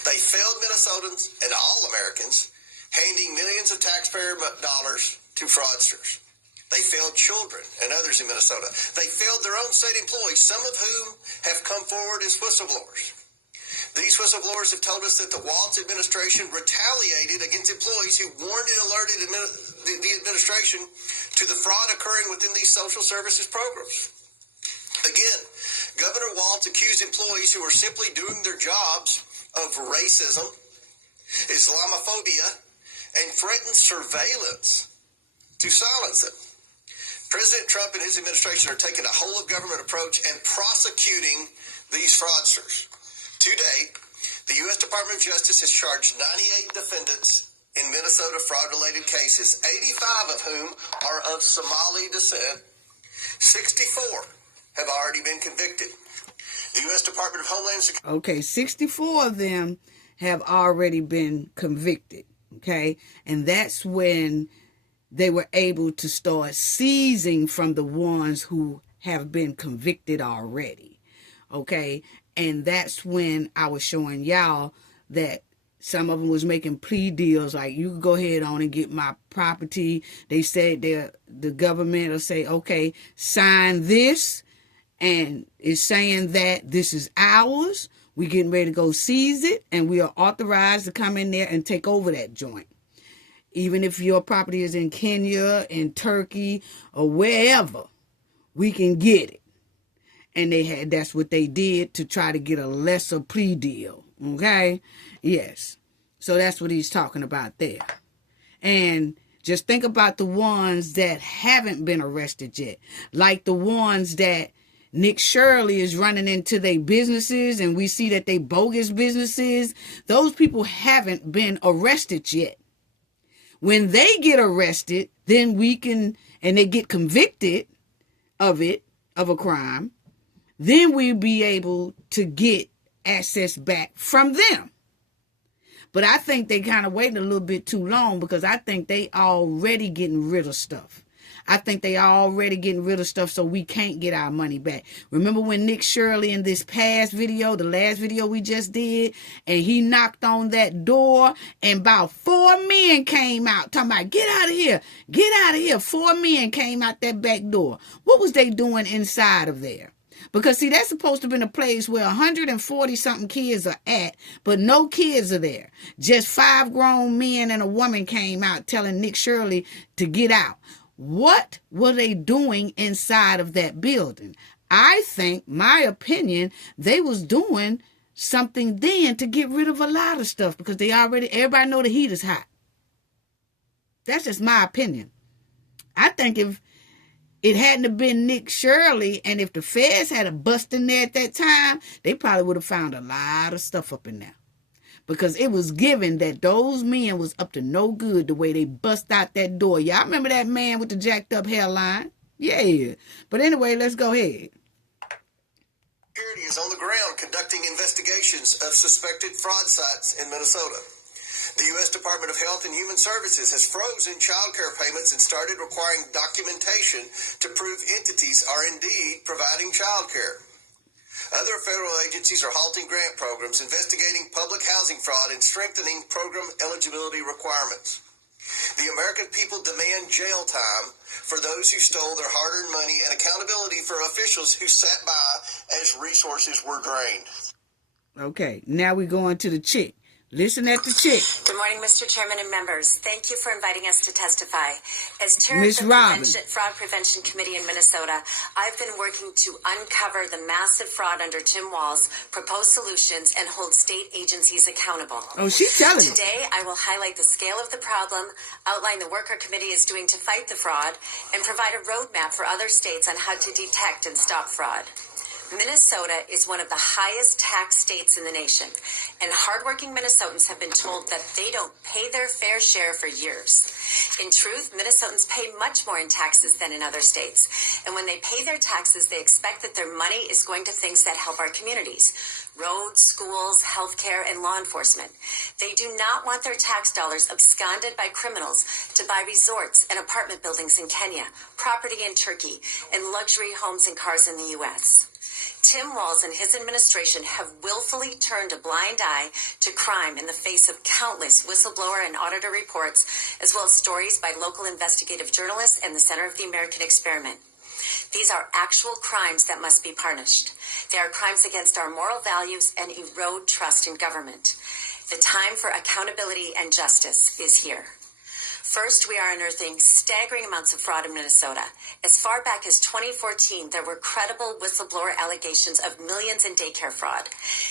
They failed Minnesotans and all Americans, handing millions of taxpayer dollars to fraudsters. They failed children and others in Minnesota. They failed their own state employees, some of whom have come forward as whistleblowers. These whistleblowers have told us that the Walz administration retaliated against employees who warned and alerted the administration to the fraud occurring within these social services programs. Again, Governor Walz accused employees who are simply doing their jobs of racism, Islamophobia, and threatened surveillance to silence them. President Trump and his administration are taking a whole-of-government approach and prosecuting these fraudsters. To date, the U.S. Department of Justice has charged 98 defendants in Minnesota fraud-related cases, 85 of whom are of Somali descent. 64 have already been convicted. The U.S. Department of Homeland Security... Okay, 64 of them have already been convicted, okay? And that's when they were able to start seizing from the ones who have been convicted already, okay? And that's when I was showing y'all that some of them was making plea deals, like, you can go ahead on and get my property. They said the government will say, okay, sign this, and it's saying that this is ours. We're getting ready to go seize it, and we are authorized to come in there and take over that joint. Even if your property is in Kenya, in Turkey, or wherever, we can get it. And that's what they did to try to get a lesser plea deal. Okay? Yes. So that's what he's talking about there. And just think about the ones that haven't been arrested yet. Like the ones that Nick Shirley is running into their businesses, and we see that they bogus businesses. Those people haven't been arrested yet. When they get arrested, then we can, and they get convicted of it, of a crime, then we'll be able to get access back from them. But I think they kind of waited a little bit too long, because I think they already getting rid of stuff. I think they already getting rid of stuff, so we can't get our money back. Remember when Nick Shirley in this past video, the last video we just did, and he knocked on that door, and about 4 men came out talking about, get out of here, get out of here. 4 men came out that back door. What was they doing inside of there? Because, see, that's supposed to have been a place where 140-something kids are at, but no kids are there. Just 5 grown men and a woman came out telling Nick Shirley to get out. What were they doing inside of that building? I think, my opinion, they was doing something then to get rid of a lot of stuff because everybody know the heat is hot. That's just my opinion. I think if it hadn't have been Nick Shirley and if the feds had a bust in there at that time, they probably would have found a lot of stuff up in there. Because it was given that those men was up to no good the way they bust out that door. Y'all remember that man with the jacked up hairline? Yeah. But anyway, let's go ahead. Security is on the ground conducting investigations of suspected fraud sites in Minnesota. The U.S. Department of Health and Human Services has frozen child care payments and started requiring documentation to prove entities are indeed providing child care. Other federal agencies are halting grant programs, investigating public housing fraud, and strengthening program eligibility requirements. The American people demand jail time for those who stole their hard-earned money and accountability for officials who sat by as resources were drained. Okay, now we're going to the chick. Listen at the chick. Good morning, Mr. Chairman and members. Thank you for inviting us to testify. As chair Ms. of the Robin. Fraud Prevention Committee in Minnesota, I've been working to uncover the massive fraud under Tim Walz, propose solutions, and hold state agencies accountable. Oh, she's telling me. Today, I will highlight the scale of the problem, outline the work our committee is doing to fight the fraud, and provide a roadmap for other states on how to detect and stop fraud. Minnesota is one of the highest tax states in the nation, and hardworking Minnesotans have been told that they don't pay their fair share for years. In truth, Minnesotans pay much more in taxes than in other states, and when they pay their taxes, they expect that their money is going to things that help our communities: roads, schools, healthcare, and law enforcement. They do not want their tax dollars absconded by criminals to buy resorts and apartment buildings in Kenya, property in Turkey, and luxury homes and cars in the U.S. Tim Walz and his administration have willfully turned a blind eye to crime in the face of countless whistleblower and auditor reports, as well as stories by local investigative journalists and the Center of the American Experiment. These are actual crimes that must be punished. They are crimes against our moral values and erode trust in government. The time for accountability and justice is here. First, we are unearthing staggering amounts of fraud in Minnesota. As far back as 2014, there were credible whistleblower allegations of millions in daycare fraud.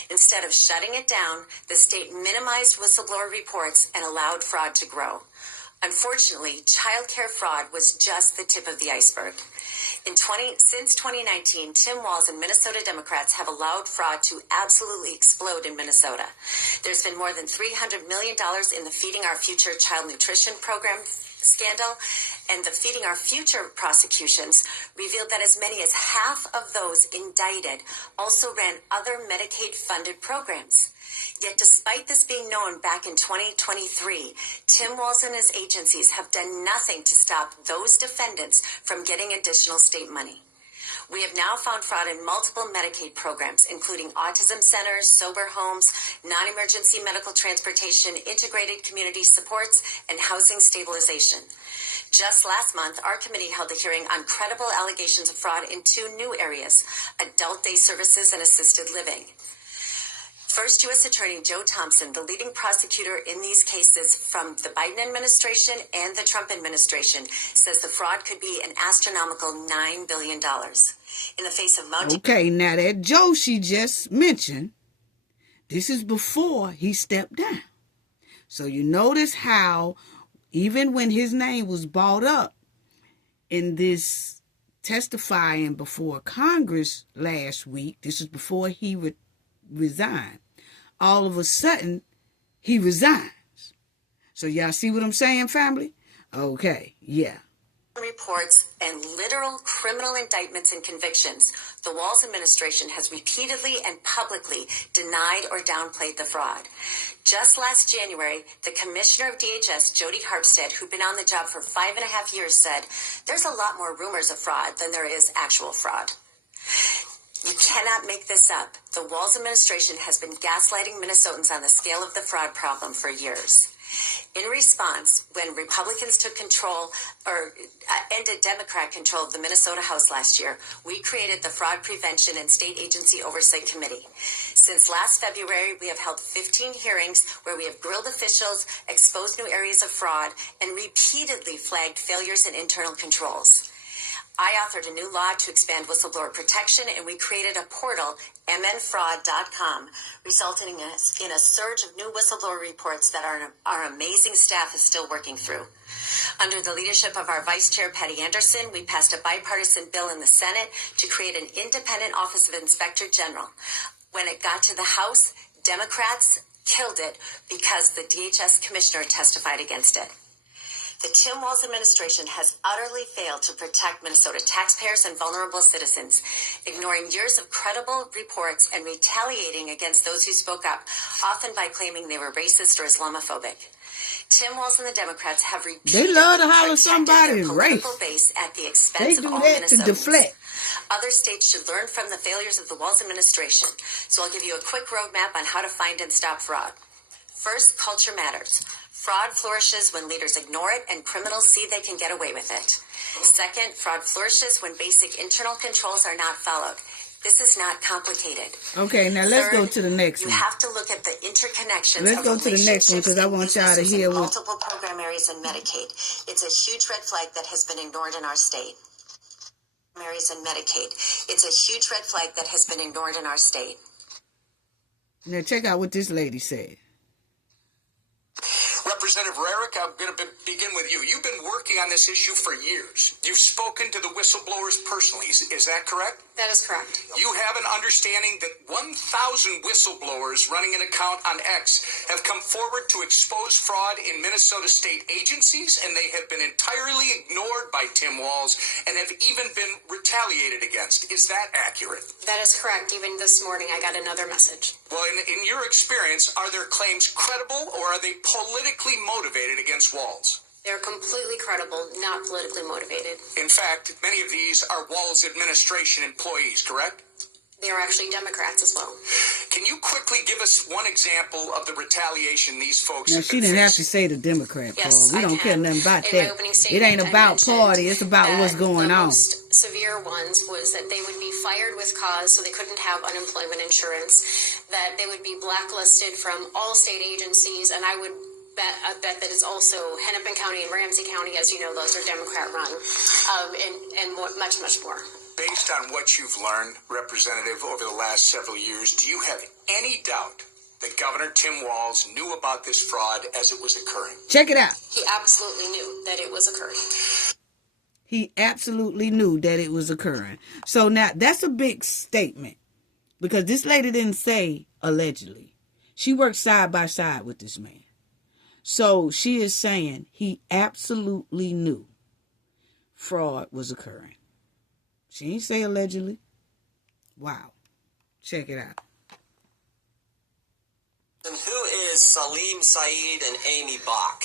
Instead of shutting it down, the state minimized whistleblower reports and allowed fraud to grow. Unfortunately, child care fraud was just the tip of the iceberg. Since 2019, Tim Walz and Minnesota Democrats have allowed fraud to absolutely explode in Minnesota. There's been more than $300 million in the Feeding Our Future child nutrition program scandal, and the Feeding Our Future prosecutions revealed that as many as half of those indicted also ran other Medicaid-funded programs. Yet despite this being known back in 2023, Tim Walz and his agencies have done nothing to stop those defendants from getting additional state money. We have now found fraud in multiple Medicaid programs, including autism centers, sober homes, non-emergency medical transportation, integrated community supports, and housing stabilization. Just last month, our committee held a hearing on credible allegations of fraud in two new areas: adult day services and assisted living. First U.S. Attorney Joe Thompson, the leading prosecutor in these cases from the Biden administration and the Trump administration, says the fraud could be an astronomical $9 billion. In the face of mounting... Okay, now that Joe she just mentioned, this is before he stepped down. So you notice how even when his name was brought up in this testifying before Congress last week, this is before he resigned, all of a sudden he resigns. So y'all see what I'm saying, family? Okay, yeah. Reports and literal criminal indictments and convictions, the Walz administration has repeatedly and publicly denied or downplayed the fraud. Just last January, the commissioner of DHS, Jody Harpstead, who'd been on the job for 5.5 years, said, "There's a lot more rumors of fraud than there is actual fraud." You cannot make this up. The Walz administration has been gaslighting Minnesotans on the scale of the fraud problem for years. In response, when Republicans took control or ended Democrat control of the Minnesota House last year, we created the Fraud Prevention and State Agency Oversight Committee. Since last February, we have held 15 hearings where we have grilled officials, exposed new areas of fraud, and repeatedly flagged failures in internal controls. I authored a new law to expand whistleblower protection, and we created a portal, mnfraud.com, resulting in a surge of new whistleblower reports that our amazing staff is still working through. Under the leadership of our Vice Chair, Patty Anderson, we passed a bipartisan bill in the Senate to create an independent Office of Inspector General. When it got to the House, Democrats killed it because the DHS commissioner testified against it. The Tim Walz administration has utterly failed to protect Minnesota taxpayers and vulnerable citizens, ignoring years of credible reports and retaliating against those who spoke up, often by claiming they were racist or Islamophobic. Tim Walz and the Democrats have repeatedly They love to holler protected somebody's their race. political base at the They expense do of all that to Minnesotans. deflect. Other states should learn from the failures of the Walz administration. So I'll give you a quick roadmap on how to find and stop fraud. First, culture matters. Fraud flourishes when leaders ignore it and criminals see they can get away with it. Second, fraud flourishes when basic internal controls are not followed. This is not complicated. Okay, now let's go to the next You one. have to look at the interconnections. Let's of go to the next one, 'cause I want y'all to relationships hear in what- multiple program areas in Medicaid. It's a huge red flag that has been ignored in our state. Areas in Medicaid. It's a huge red flag that has been ignored in our state. Now check out what this lady said. Representative Rarick, I'm going to begin with you. You've been working on this issue for years. You've spoken to the whistleblowers personally. Is that correct? That is correct. You have an understanding that 1,000 whistleblowers running an account on X have come forward to expose fraud in Minnesota state agencies, and they have been entirely ignored by Tim Walz and have even been retaliated against. Is that accurate? That is correct. Even this morning, I got another message. Well, in your experience, are their claims credible or are they politically motivated against Walz? They're completely credible, not politically motivated. In fact, many of these are Walz administration employees, correct? They are actually Democrats as well. Can you quickly give us one example of the retaliation these folks Now have she been didn't have facing? to say the Democrat part. Yes, We I don't care can. nothing about In my that. opening It statement, ain't I about mentioned party. It's about that what's going the on. most severe ones was that they would be fired with cause, so they couldn't have unemployment insurance, that they would be blacklisted from all state agencies, and I bet that it's also Hennepin County and Ramsey County, as you know, those are Democrat run, and much, much more. Based on what you've learned, Representative, over the last several years, do you have any doubt that Governor Tim Walz knew about this fraud as it was occurring? Check it out. He absolutely knew that it was occurring. He absolutely knew that it was occurring. So now that's a big statement, because this lady didn't say allegedly. She worked side by side with this man. So she is saying he absolutely knew fraud was occurring. She didn't say allegedly. Wow. Check it out. And who is Salim Saeed and Amy Bach?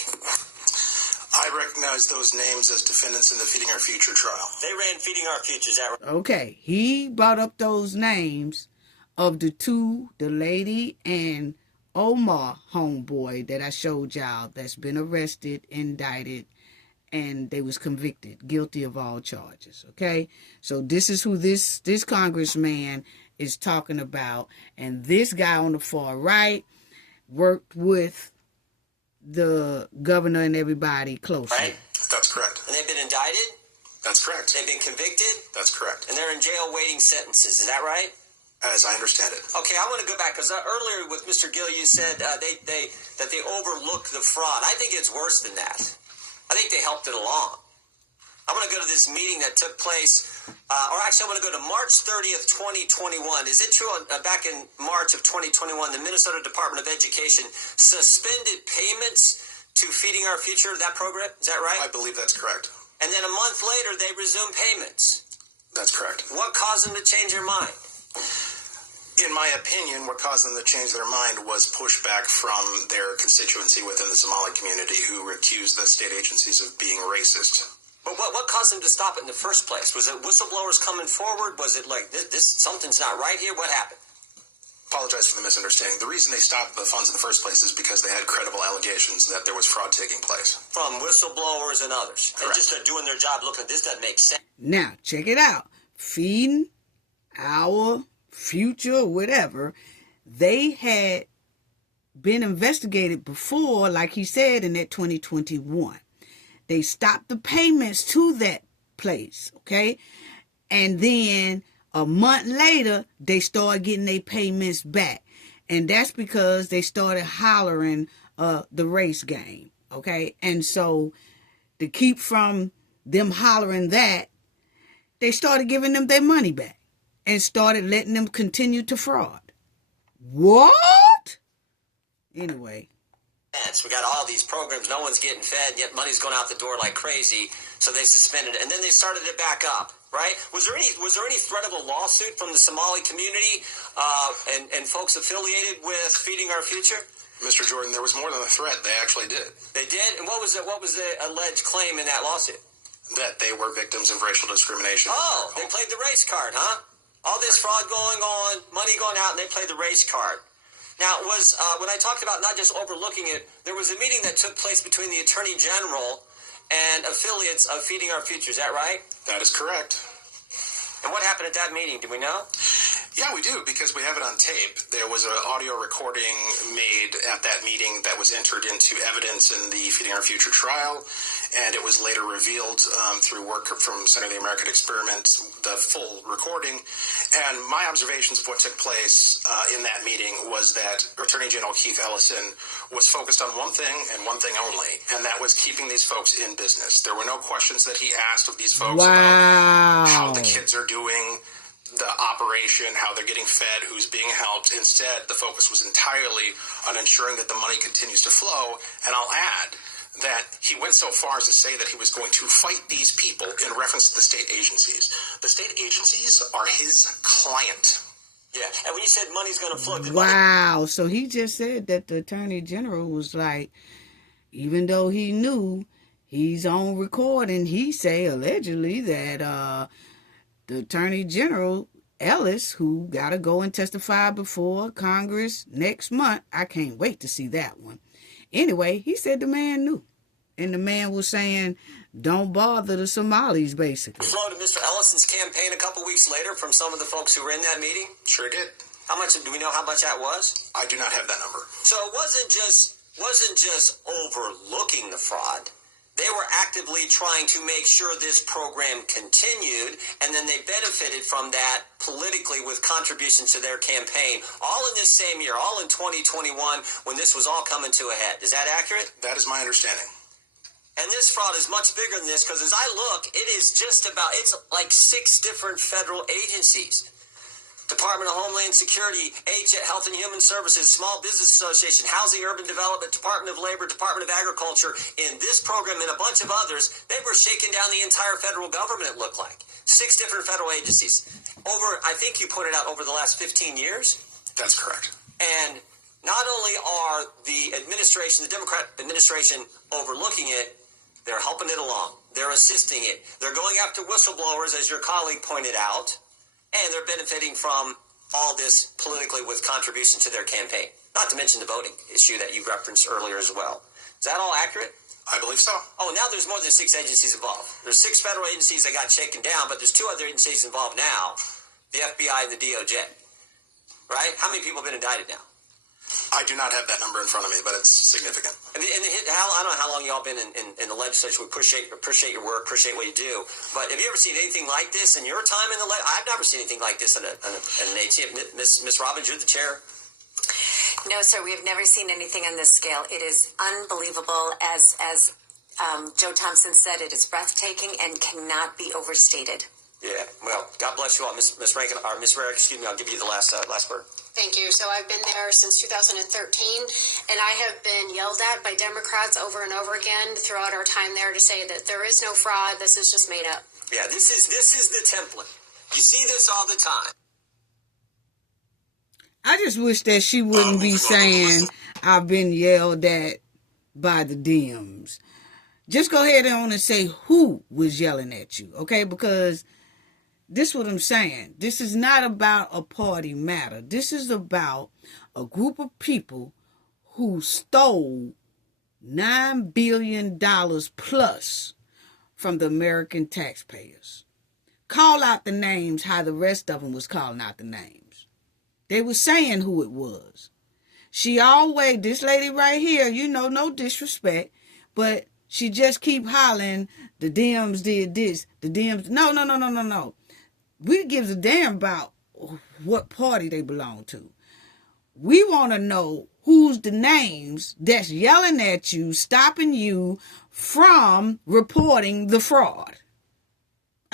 I recognize those names as defendants in the Feeding Our Future trial. They ran Feeding Our Future, is that right? Okay. He brought up those names of the two, the lady and Omar homeboy that I showed y'all that's been arrested, indicted, and they was convicted, guilty of all charges. Okay? So this is who this congressman is talking about. And this guy on the far right worked with the governor and everybody closely. Right? That's correct. And they've been indicted? That's correct. They've been convicted? That's correct. And they're in jail waiting sentences, is that right? As I understand it. Okay, I want to go back, because earlier with Mr. Gill, you said that they overlooked the fraud. I think it's worse than that. I think they helped it along. I want to go to this meeting that took place, or actually I want to go to March 30th, 2021. Is it true back in March of 2021, the Minnesota Department of Education suspended payments to Feeding Our Future, that program? Is that right? I believe that's correct. And then a month later, they resumed payments. That's correct. What caused them to change their mind? In my opinion, what caused them to change their mind was pushback from their constituency within the Somali community who accused the state agencies of being racist. But what caused them to stop it in the first place? Was it whistleblowers coming forward? Was it like this something's not right here? What happened? Apologize for the misunderstanding. The reason they stopped the funds in the first place is because they had credible allegations that there was fraud taking place. From whistleblowers and others. They just are doing their job looking, this doesn't make sense. Now, check it out. Feeding Our Future, whatever, they had been investigated before, like he said, in that 2021. They stopped the payments to that place, okay? And then a month later, they started getting their payments back. And that's because they started hollering the race game, okay? And so to keep from them hollering that, they started giving them their money back and started letting them continue to fraud. What? Anyway. We got all these programs, no one's getting fed, yet money's going out the door like crazy, so they suspended it. And then they started it back up, right? Was there any threat of a lawsuit from the Somali community and folks affiliated with Feeding Our Future? Mr. Jordan, there was more than a threat. They actually did. They did? And what was the alleged claim in that lawsuit? That they were victims of racial discrimination. Oh, they played the race card, huh? All this fraud going on, money going out, and they played the race card. Now, when I talked about not just overlooking it, there was a meeting that took place between the Attorney General and affiliates of Feeding Our Future. Is that right? That is correct. And what happened at that meeting? Do we know? Yeah, we do, because we have it on tape. There was an audio recording made at that meeting that was entered into evidence in the Feeding Our Future trial, and it was later revealed through work from Center of the American Experiment, the full recording. And my observations of what took place in that meeting was that Attorney General Keith Ellison was focused on one thing and one thing only, and that was keeping these folks in business. There were no questions that he asked of these folks about how the kids are doing, the operation, how they're getting fed, who's being helped. Instead, the focus was entirely on ensuring that the money continues to flow. And I'll add that he went so far as to say that he was going to fight these people in reference to the state agencies. The state agencies are his client. Yeah, and when you said money's going to flow... Wow, so he just said that the Attorney General was like, even though he knew, he's on recording, he say allegedly that... the Attorney General, Ellis, who got to go and testify before Congress next month. I can't wait to see that one. Anyway, he said the man knew. And the man was saying, don't bother the Somalis, basically. Flow to Mr. Ellison's campaign a couple weeks later from some of the folks who were in that meeting? Sure did. How much, do we know how much that was? I do not have that number. So it wasn't just overlooking the fraud. They were actively trying to make sure this program continued, and then they benefited from that politically with contributions to their campaign, all in this same year, all in 2021, when this was all coming to a head. Is that accurate? That is my understanding. And this fraud is much bigger than this, because as I look, it is it's like 6 different federal agencies. Department of Homeland Security, Health and Human Services, Small Business Association, Housing Urban Development, Department of Labor, Department of Agriculture. In this program and a bunch of others, they were shaking down the entire federal government, it looked like. 6 different federal agencies. I think you pointed out, over the last 15 years? That's correct. And not only are the Democrat administration overlooking it, they're helping it along. They're assisting it. They're going after whistleblowers, as your colleague pointed out. And they're benefiting from all this politically with contribution to their campaign. Not to mention the voting issue that you referenced earlier as well. Is that all accurate? I believe so. Oh, now there's more than 6 agencies involved. There's 6 federal agencies that got shaken down, but there's 2 other agencies involved now, the FBI and the DOJ. Right? How many people have been indicted now? I do not have that number in front of me, but it's significant. And I don't know how long y'all been in the legislature. We appreciate your work, appreciate what you do. But have you ever seen anything like this in your time in the legislature? I've never seen anything like this in an ATM. Miss Robbins, you're the chair. No, sir, we have never seen anything on this scale. It is unbelievable. As Joe Thompson said, it is breathtaking and cannot be overstated. Yeah, well, God bless you all. Miss Rankin, or Miss Rarick, excuse me, I'll give you the last word. Thank you. So I've been there since 2013, and I have been yelled at by Democrats over and over again throughout our time there to say that there is no fraud. This is just made up. Yeah, this is the template. You see this all the time. I just wish that she wouldn't be saying, I've been yelled at by the Dems. Just go ahead and say who was yelling at you, okay? Because this is what I'm saying. This is not about a party matter. This is about a group of people who stole $9 billion plus from the American taxpayers. Call out the names how the rest of them was calling out the names. They were saying who it was. She always, this lady right here, no disrespect, but she just keep hollering, the Dems did this, the Dems. No. We gives a damn about what party they belong to. We want to know who's the names that's yelling at you, stopping you from reporting the fraud.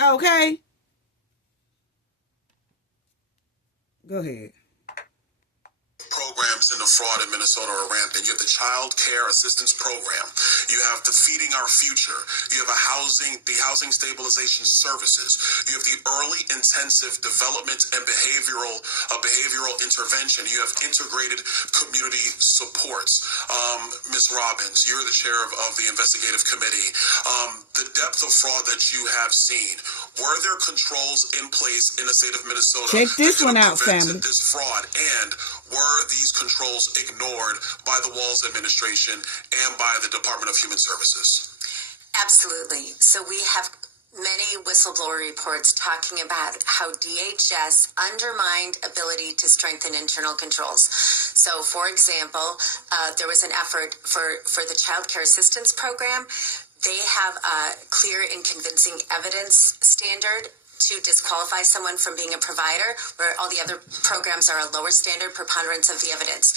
Okay? Go ahead. Programs in the fraud in Minnesota are rampant. You have the Child Care Assistance Program. You have the Feeding Our Future. You have the Housing Stabilization Services. You have the Early Intensive Development and Behavioral Intervention. You have Integrated Community Supports. Ms. Robbins, you're the chair of the investigative committee. The depth of fraud that you have seen, were there controls in place in the state of Minnesota? Check this one out, family. This fraud, and were these controls ignored by the Walz administration and by the Department of Human Services? Absolutely. So we have many whistleblower reports talking about how DHS undermined ability to strengthen internal controls. So, for example, there was an effort for the Child Care Assistance Program. They have a clear and convincing evidence standard to disqualify someone from being a provider, where all the other programs are a lower standard, preponderance of the evidence.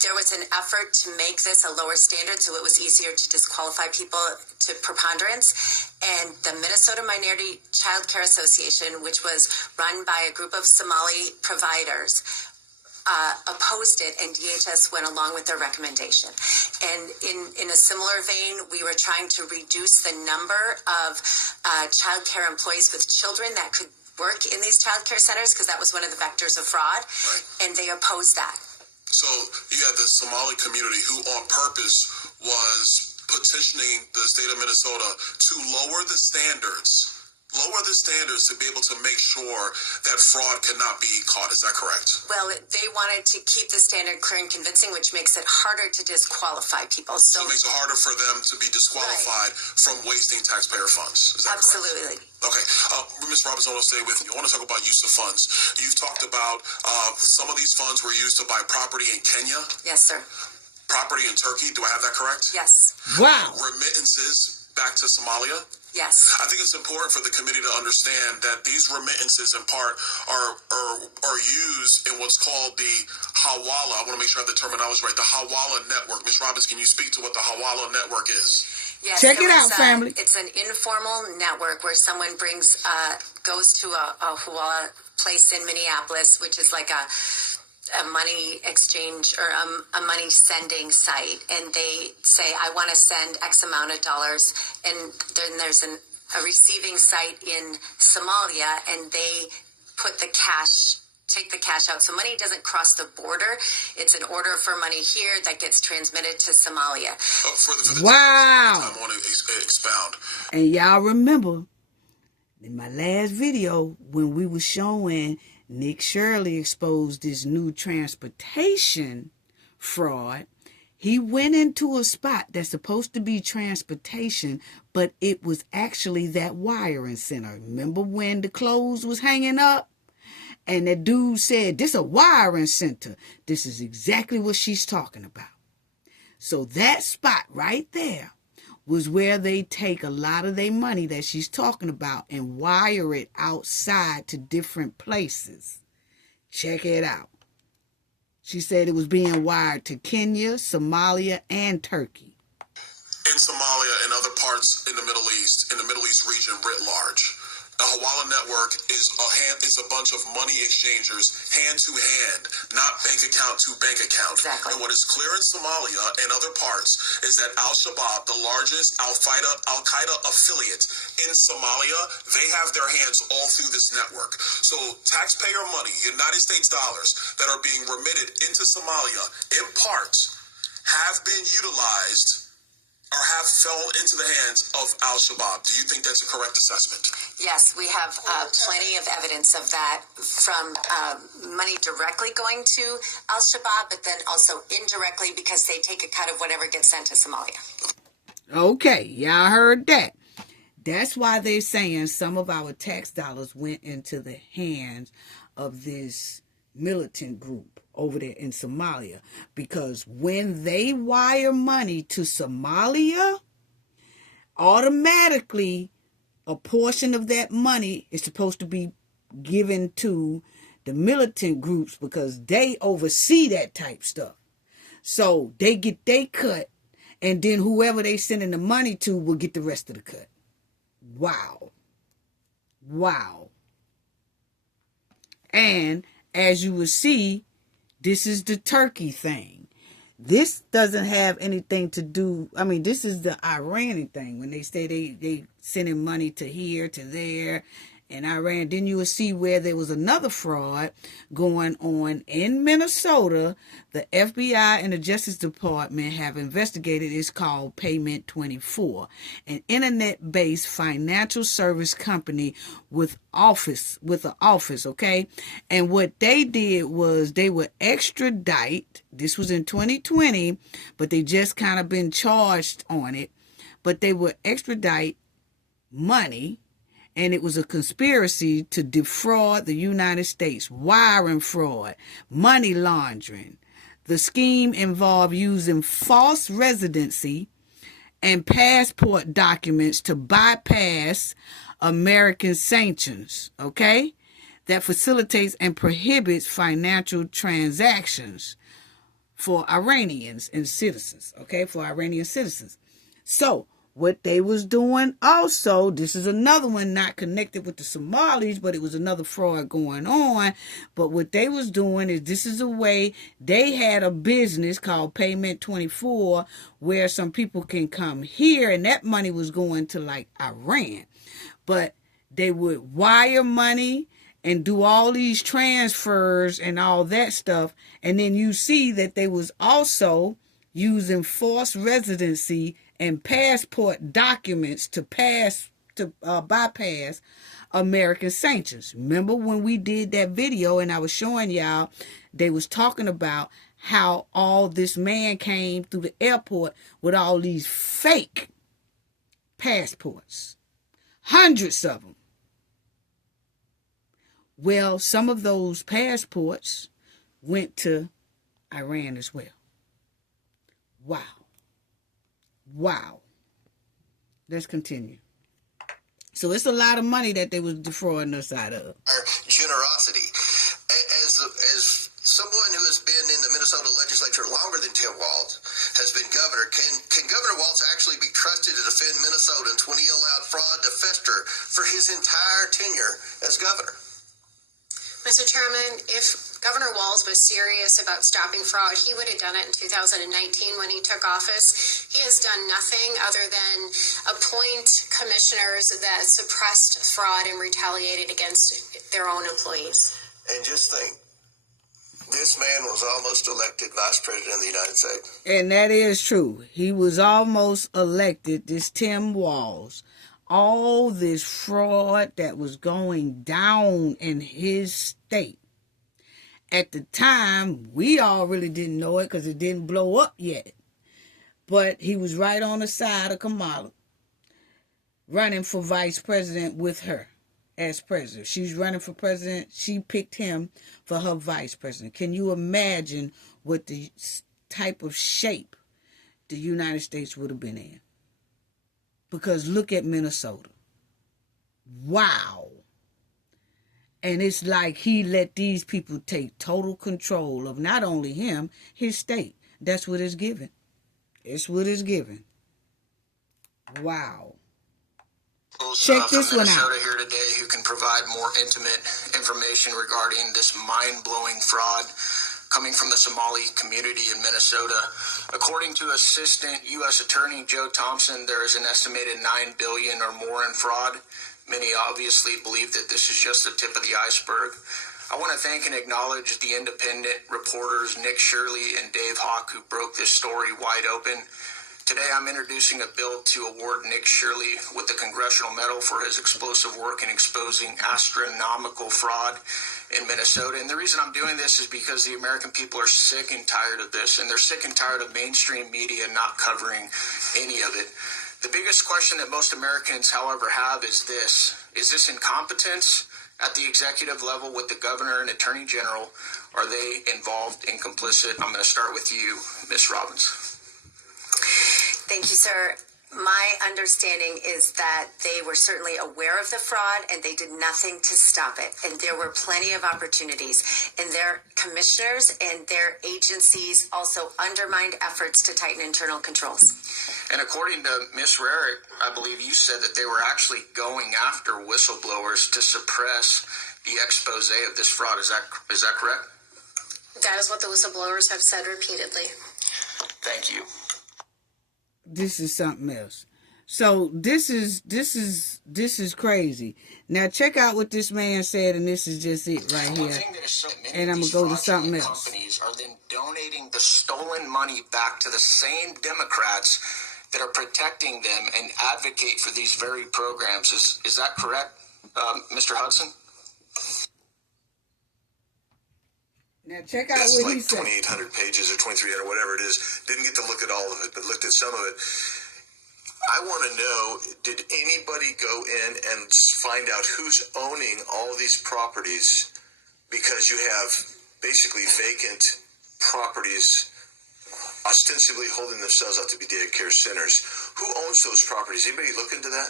There was an effort to make this a lower standard so it was easier to disqualify people to preponderance. And the Minnesota Minority Child Care Association, which was run by a group of Somali providers, opposed it, and DHS went along with their recommendation. And in a similar vein, we were trying to reduce the number of child care employees with children that could work in these child care centers, because that was one of the vectors of fraud, and they opposed that. So you had the Somali community who on purpose was petitioning the state of Minnesota to lower the standards to be able to make sure that fraud cannot be caught. Is that correct? Well, they wanted to keep the standard clear and convincing, which makes it harder to disqualify people. So it makes it harder for them to be disqualified from wasting taxpayer funds. Is that absolutely correct? Okay. Ms. Robbins, I want to stay with you. I want to talk about use of funds. You've talked about some of these funds were used to buy property in Kenya. Yes, sir. Property in Turkey. Do I have that correct? Yes. Wow. Remittances back to Somalia. Yes. I think it's important for the committee to understand that these remittances in part are used in what's called the Hawala. I want to make sure I have the terminology right. The Hawala network. Ms. Robbins, can you speak to what the Hawala network is? Yes, check it out, family. It's an informal network where someone goes to a Hawala place in Minneapolis, which is like a money exchange or a money sending site, and they say, I want to send X amount of dollars, and then there's a receiving site in Somalia, and they put the cash, take the cash out. So money doesn't cross the border. It's an order for money here that gets transmitted to Somalia. Wow. I want to expound. And y'all remember in my last video when we were showing Nick Shirley exposed this new transportation fraud. He went into a spot that's supposed to be transportation, but it was actually that wiring center. Remember when the clothes was hanging up? And that dude said, this is a wiring center. This is exactly what she's talking about. So that spot right there was where they take a lot of their money that she's talking about and wire it outside to different places. Check it out. She said it was being wired to Kenya, Somalia, and Turkey. In Somalia and other parts in the Middle East region writ large, the Hawala network is a bunch of money exchangers, hand to hand, not bank account to bank account. Exactly. And what is clear in Somalia and other parts is that Al-Shabaab, the largest Al-Qaeda affiliate in Somalia, they have their hands all through this network. So taxpayer money, United States dollars, that are being remitted into Somalia, in part, have been utilized or have fallen into the hands of Al-Shabaab. Do you think that's a correct assessment? Yes, we have plenty of evidence of that, from money directly going to Al-Shabaab, but then also indirectly because they take a cut of whatever gets sent to Somalia. Okay, y'all heard that. That's why they're saying some of our tax dollars went into the hands of this militant group over there in Somalia, because when they wire money to Somalia, automatically a portion of that money is supposed to be given to the militant groups because they oversee that type stuff. So they get their cut, and then whoever they sending the money to will get the rest of the cut. Wow. Wow. And as you will see, this is the Turkey thing. This doesn't have anything to do, I mean, this is the Iranian thing. When they say they sending money to here, to there, in Iran. Then you will see where there was another fraud going on in Minnesota. The FBI and the Justice Department have investigated. It's called Payment 24, an internet-based financial service company with an office, okay? And what they did was they would extradite. This was in 2020, but they just kind of been charged on it. But they would extradite money. And it was a conspiracy to defraud the United States, wiring fraud, money laundering. The scheme involved using false residency and passport documents to bypass American sanctions, okay? That facilitates and prohibits financial transactions for Iranians and citizens, okay? For Iranian citizens. So, what they was doing also, this is another one not connected with the Somalis, but it was another fraud going on. But what they was doing is, this is a way, they had a business called Payment 24 where some people can come here, and that money was going to like Iran. But they would wire money and do all these transfers and all that stuff. And then you see that they was also using false residency and passport documents to bypass American sanctions. Remember when we did that video and I was showing y'all, they was talking about how all this man came through the airport with all these fake passports, hundreds of them. Well, some of those passports went to Iran as well. Wow. Wow. Let's continue. So it's a lot of money that they was defrauding us out of. Our generosity. As someone who has been in the Minnesota legislature longer than Tim Walz has been governor, can Governor Walz actually be trusted to defend Minnesotans when he allowed fraud to fester for his entire tenure as governor? Mr. Chairman, if Governor Walz was serious about stopping fraud, he would have done it in 2019 when he took office. He has done nothing other than appoint commissioners that suppressed fraud and retaliated against their own employees. And just think, this man was almost elected Vice President of the United States. And that is true. He was almost elected, this Tim Walz. All this fraud that was going down in his state. At the time, we all really didn't know it because it didn't blow up yet. But he was right on the side of Kamala, running for vice president with her as president. She's running for president. She picked him for her vice president. Can you imagine what the type of shape the United States would have been in? Because look at Minnesota. Wow. And it's like he let these people take total control of not only him, his state. That's what it's given. It's what it's given. Wow. Check this one out. Minnesota here today who can provide more intimate information regarding this mind-blowing fraud coming from the Somali community in Minnesota. According to Assistant U.S. Attorney Joe Thompson, there is an estimated $9 billion or more in fraud. Many obviously believe that this is just the tip of the iceberg. I want to thank and acknowledge the independent reporters Nick Shirley and Dave Hawk who broke this story wide open. Today I'm introducing a bill to award Nick Shirley with the Congressional Medal for his explosive work in exposing astronomical fraud in Minnesota. And the reason I'm doing this is because the American people are sick and tired of this, and they're sick and tired of mainstream media not covering any of it. The biggest question that most Americans, however, have is this: is this incompetence at the executive level with the governor and attorney general? Are they involved and complicit? I'm going to start with you, Ms. Robbins. Thank you, sir. My understanding is that they were certainly aware of the fraud and they did nothing to stop it. And there were plenty of opportunities. And their commissioners and their agencies also undermined efforts to tighten internal controls. And according to Ms. Rarick, I believe you said that they were actually going after whistleblowers to suppress the expose of this fraud. Is that correct? That is what the whistleblowers have said repeatedly. Thank you. This is something else. So this is crazy. Now check out what this man said, and this is just it right here. And I'm gonna go to something else. Companies are then donating the stolen money back to the same Democrats that are protecting them and advocate for these very programs. Is that correct, Mr. Hudson? Now check out That's what like he said. 2,800 pages or 2,300, whatever it is. Didn't get to look at all of it, but looked at some of it. I want to know, did anybody go in and find out who's owning all these properties? Because you have basically vacant properties ostensibly holding themselves out to be daycare centers. Who owns those properties? Anybody look into that?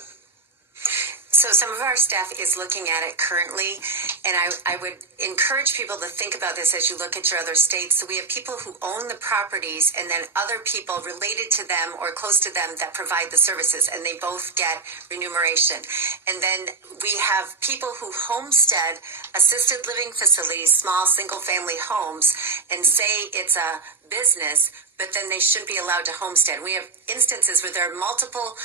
So some of our staff is looking at it currently, and I would encourage people to think about this as you look at your other states. So we have people who own the properties and then other people related to them or close to them that provide the services, and they both get remuneration. And then we have people who homestead assisted living facilities, small single-family homes, and say it's a business, but then they shouldn't be allowed to homestead. We have instances where there are multiple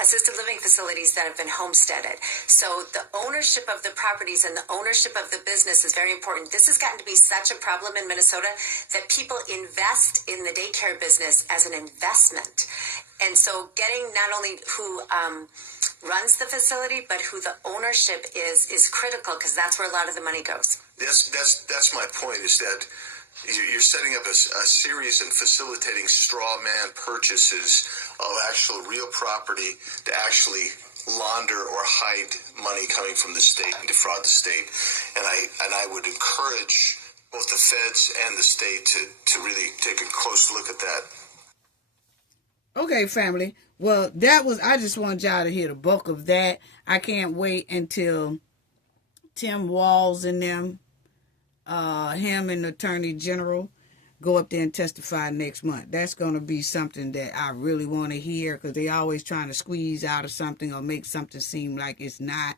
assisted living facilities that have been homesteaded. So the ownership of the properties and the ownership of the business is very important. This has gotten to be such a problem in Minnesota that people invest in the daycare business as an investment. And so getting not only who runs the facility, but who the ownership is critical, because that's where a lot of the money goes. That's my point, is that you're setting up a series and facilitating straw man purchases of actual real property to actually launder or hide money coming from the state and defraud the state. And I would encourage both the feds and the state to really take a close look at that. Okay, family. Well, I just want y'all to hear the bulk of that. I can't wait until Tim Walz and them, him and the Attorney General, go up there and testify next month. That's going to be something that I really want to hear, because they always trying to squeeze out of something or make something seem like it's not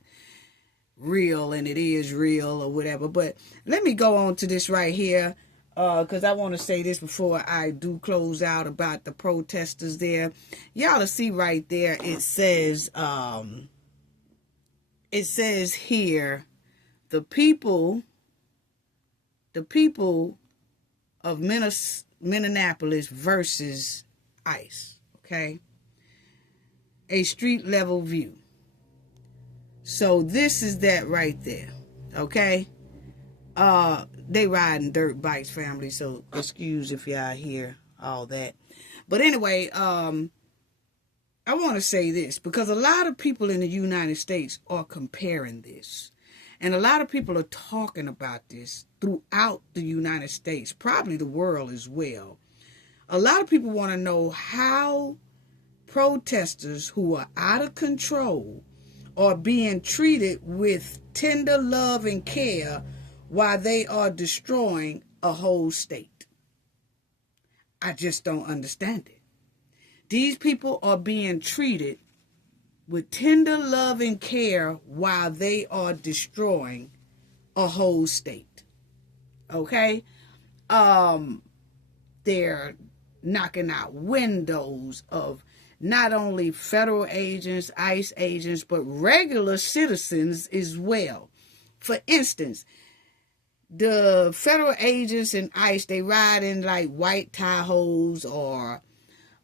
real and it is real or whatever. But let me go on to this right here, because I want to say this before I do close out about the protesters there. Y'all will see right there, it says here, the people of Minneapolis versus ICE, okay? A street level view. So this is that right there, okay? They riding dirt bikes, family, so excuse if y'all hear all that. But anyway, I want to say this, because a lot of people in the United States are comparing this. And a lot of people are talking about this throughout the United States, probably the world as well. A lot of people want to know how protesters who are out of control are being treated with tender love and care while they are destroying a whole state. I just don't understand it. These people are being treated with tender love and care while they are destroying a whole state. Okay? They're knocking out windows of not only federal agents, ICE agents, but regular citizens as well. For instance, the federal agents and ICE, they ride in like white Tahoes or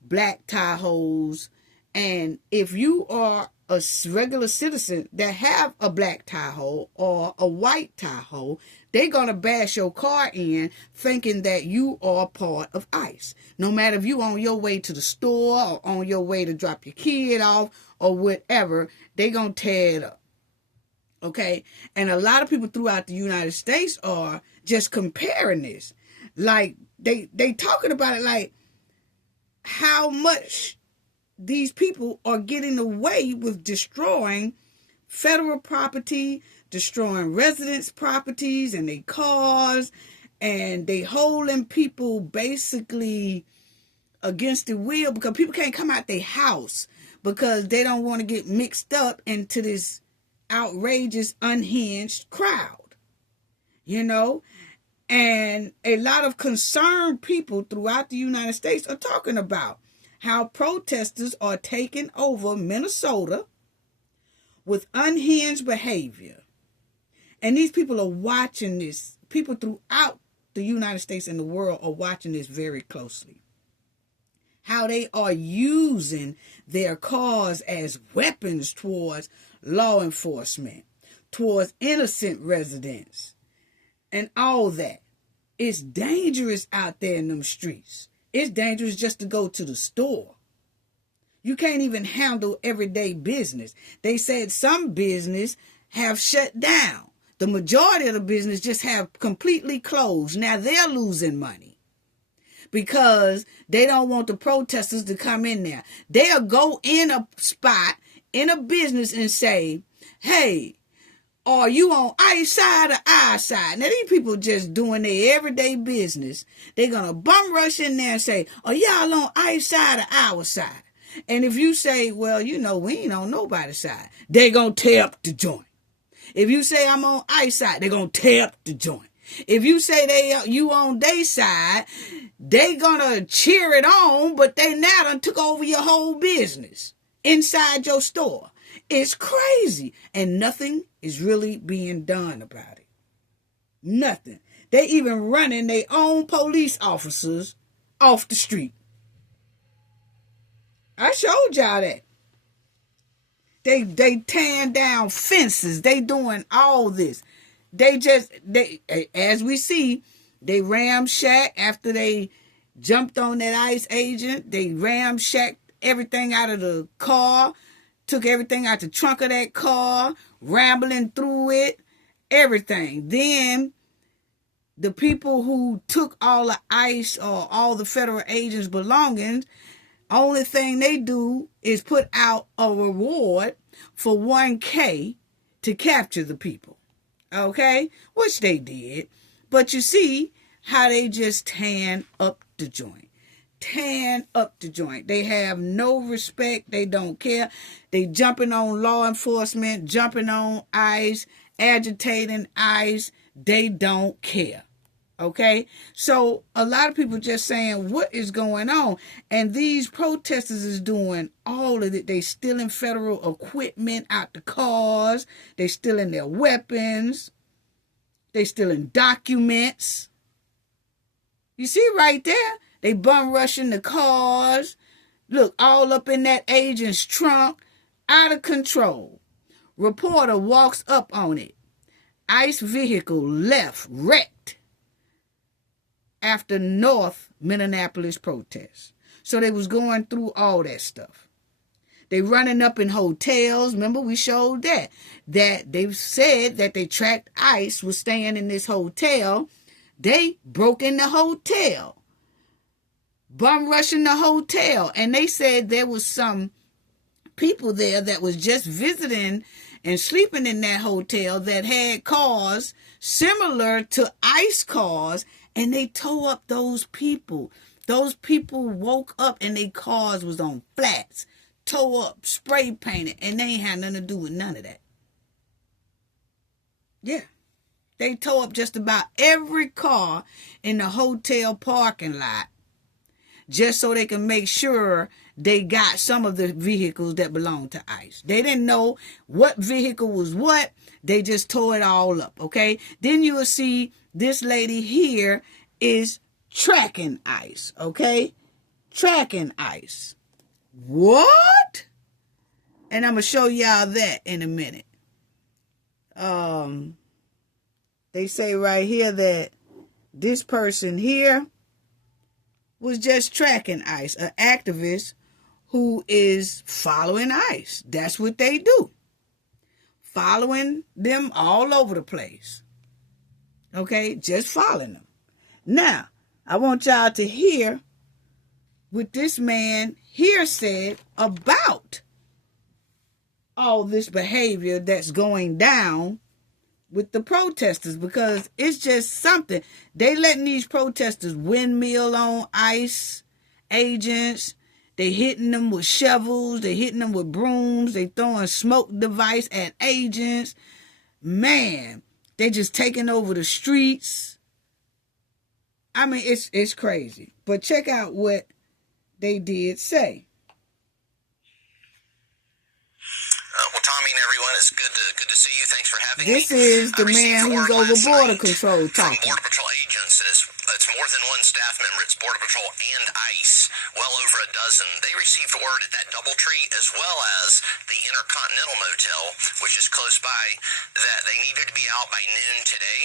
black Tahoes. And if you are a regular citizen that have a black Tahoe or a white Tahoe, they're going to bash your car in thinking that you are part of ICE. No matter if you on your way to the store or on your way to drop your kid off or whatever, they're going to tear it up. Okay? And a lot of people throughout the United States are just comparing this. Like, they talking about it like how much these people are getting away with destroying federal property, destroying residents' properties and their cars, and they holding people basically against the will because people can't come out their house because they don't want to get mixed up into this outrageous, unhinged crowd, you know? And a lot of concerned people throughout the United States are talking about how protesters are taking over Minnesota with unhinged behavior. And these people are watching this. People throughout the United States and the world are watching this very closely. How they are using their cars as weapons towards law enforcement, towards innocent residents, and all that. It's dangerous out there in them streets. It's dangerous just to go to the store. You can't even handle everyday business. They said some business have shut down. The majority of the business just have completely closed. Now they're losing money because they don't want the protesters to come in there. They'll go in a spot, in a business and say, hey, are you on ICE side or our side? Now these people just doing their everyday business. They're going to bum rush in there and say, are y'all on ICE side or our side? And if you say, well, you know, we ain't on nobody's side, they're going to tear up the joint. If you say I'm on ICE side, they're going to tear up the joint. If you say you on their side, they going to cheer it on, but they now done took over your whole business inside your store. It's crazy. And nothing is really being done about it. Nothing. They even running their own police officers off the street. I showed y'all that. They tearing down fences. They doing all this. They as we see, they ramshacked after they jumped on that ICE agent. They ramshacked everything out of the car, took everything out the trunk of that car, rambling through it, everything. Then the people who took all the ICE or all the federal agents' belongings, only thing they do is put out a reward for $1,000 to capture the people. Okay? Which they did. But you see how they just tan up the joint. Tan up the joint. They have no respect. They don't care. They jumping on law enforcement, jumping on ICE, agitating ICE. They don't care. Okay? So a lot of people just saying, what is going on? And these protesters is doing all of it. They stealing federal equipment out the cars. They stealing their weapons. They stealing documents. You see right there? They bum rushing the cars. Look, all up in that agent's trunk. Out of control. Reporter walks up on it. ICE vehicle left wrecked after North Minneapolis protest. So they was going through all that stuff. They running up in hotels. Remember, we showed that they said that they tracked ICE was staying in this hotel. They broke in the hotel, bum rushing the hotel. And they said there was some people there that was just visiting and sleeping in that hotel that had cars similar to ICE cars, and they tore up those people. Those people woke up and their cars was on flats, tore up, spray painted, and they ain't had nothing to do with none of that. Yeah. They tore up just about every car in the hotel parking lot just so they can make sure they got some of the vehicles that belong to ICE. They didn't know what vehicle was what. They just tore it all up, okay? Then you will see this lady here is tracking ICE, okay? Tracking ICE. What? And I'm going to show y'all that in a minute. They say right here that this person here was just tracking ICE, an activist who is following ICE. That's what they do. Following them all over the place. Okay, just following them. Now, I want y'all to hear what this man here said about all this behavior that's going down with the protesters, because it's just something. They letting these protesters windmill on ICE agents. They hitting them with shovels. They hitting them with brooms. They throwing smoke device at agents. Man, they just taking over the streets. I mean, it's crazy. But check out what they did say. Well, Tommy and everyone, it's good to see you. Thanks for having me. This is the man who's over Border Control talking. From Border Patrol agents, and it's more than one staff member. It's Border Patrol and ICE, well over a dozen. They received word at that DoubleTree, as well as the Intercontinental Motel, which is close by, that they needed to be out by noon today.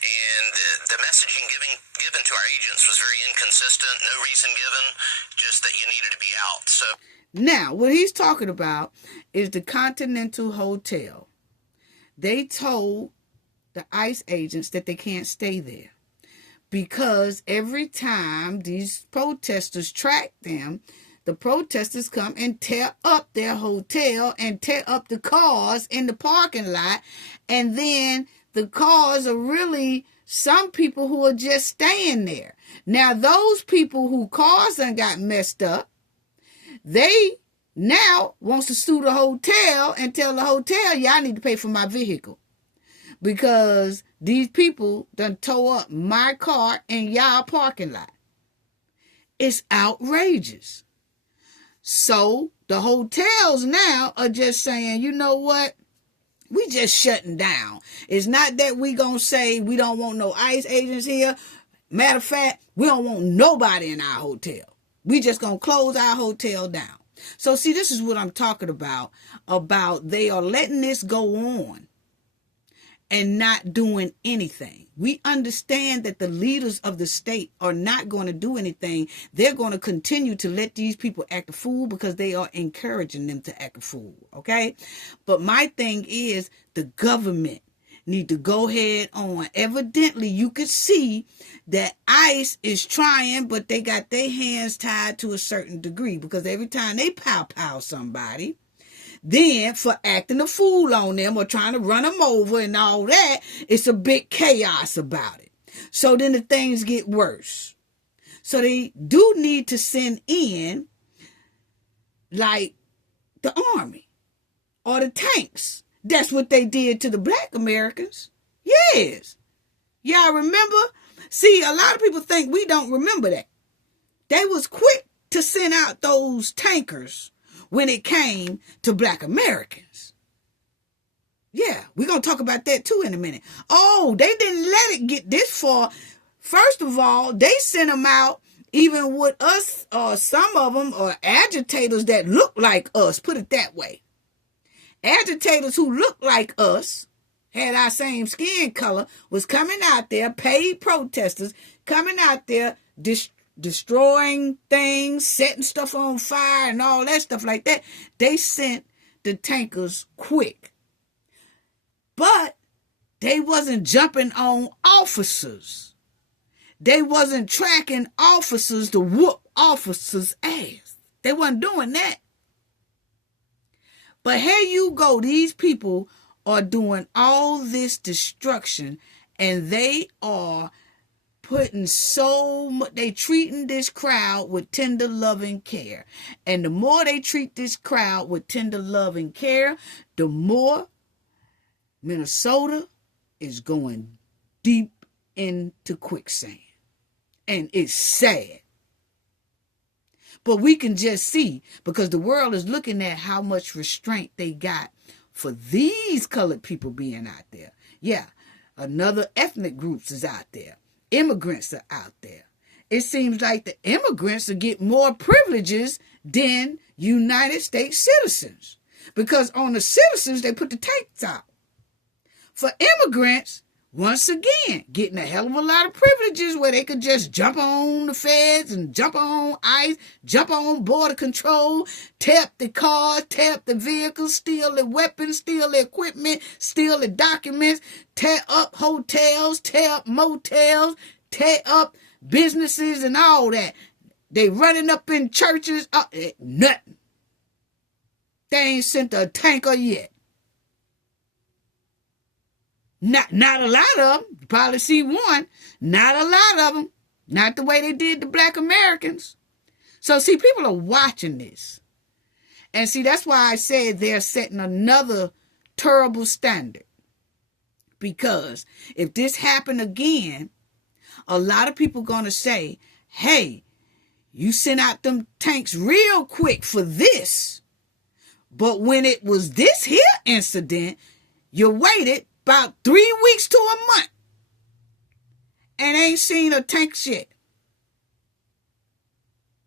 And the messaging given to our agents was very inconsistent. No reason given, just that you needed to be out. So now, what he's talking about is the Continental Hotel. They told the ICE agents that they can't stay there because every time these protesters track them, the protesters come and tear up their hotel and tear up the cars in the parking lot. And then the cars are really some people who are just staying there. Now, those people who cars done got messed up, they now wants to sue the hotel and tell the hotel, y'all need to pay for my vehicle. Because these people done tore up my car in y'all parking lot. It's outrageous. So the hotels now are just saying, you know what? We just shutting down. It's not that we gonna say we don't want no ICE agents here. Matter of fact, we don't want nobody in our hotel. We just gonna close our hotel down. So see, this is what I'm talking about they are letting this go on and not doing anything. We understand that the leaders of the state are not going to do anything. They're going to continue to let these people act a fool because they are encouraging them to act a fool, okay? But my thing is the government need to go ahead on. Evidently, you could see that ICE is trying, but they got their hands tied to a certain degree because every time they pow somebody, then for acting a fool on them or trying to run them over and all that, it's a big chaos about it. So then the things get worse. So they do need to send in like the army or the tanks. That's what they did to the black Americans. Yes. Y'all remember? See, a lot of people think we don't remember that. They was quick to send out those tankers when it came to black Americans. Yeah, we're going to talk about that too in a minute. Oh, they didn't let it get this far. First of all, they sent them out even with us, or some of them are agitators that look like us, put it that way. Agitators who look like us, had our same skin color, was coming out there, paid protesters, coming out there, destroying things, setting stuff on fire and all that stuff like that. They sent the tankers quick. But they wasn't jumping on officers. They wasn't tracking officers to whoop officers' ass. They wasn't doing that. But here you go. These people are doing all this destruction and they are putting so much, they treating this crowd with tender love and care. And the more they treat this crowd with tender love and care, the more Minnesota is going deep into quicksand. And it's sad. But we can just see, because the world is looking at how much restraint they got for these colored people being out there. Yeah, another ethnic groups is out there. Immigrants are out there. It seems like the immigrants will get more privileges than United States citizens. Because on the citizens, they put the tanks out. For immigrants, once again, getting a hell of a lot of privileges where they could just jump on the feds and jump on ICE, jump on border control, tear up the cars, tear up the vehicles, steal the weapons, steal the equipment, steal the documents, tear up hotels, tear up motels, tear up businesses and all that. They running up in churches. Nothing. They ain't sent a tanker yet. Not a lot of them. You probably see one. Not a lot of them. Not the way they did the black Americans. So see, people are watching this. And see, that's why I said they're setting another terrible standard. Because if this happened again, a lot of people going to say, hey, you sent out them tanks real quick for this. But when it was this here incident, you waited about 3 weeks to a month and ain't seen a tank yet.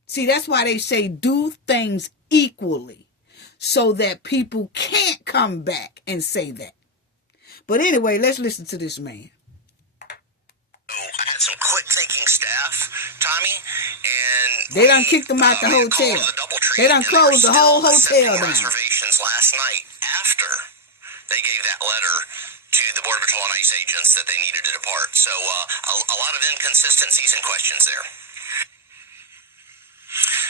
See, that's why they say do things equally so that people can't come back and say that. But anyway, let's listen to this man. I had some quick-thinking staff, Tommy, and they done kicked them out the hotel. They done closed the whole hotel down. Reservations last night after they gave that letter to the Border Patrol and ICE agents that they needed to depart. So a lot of inconsistencies and questions there.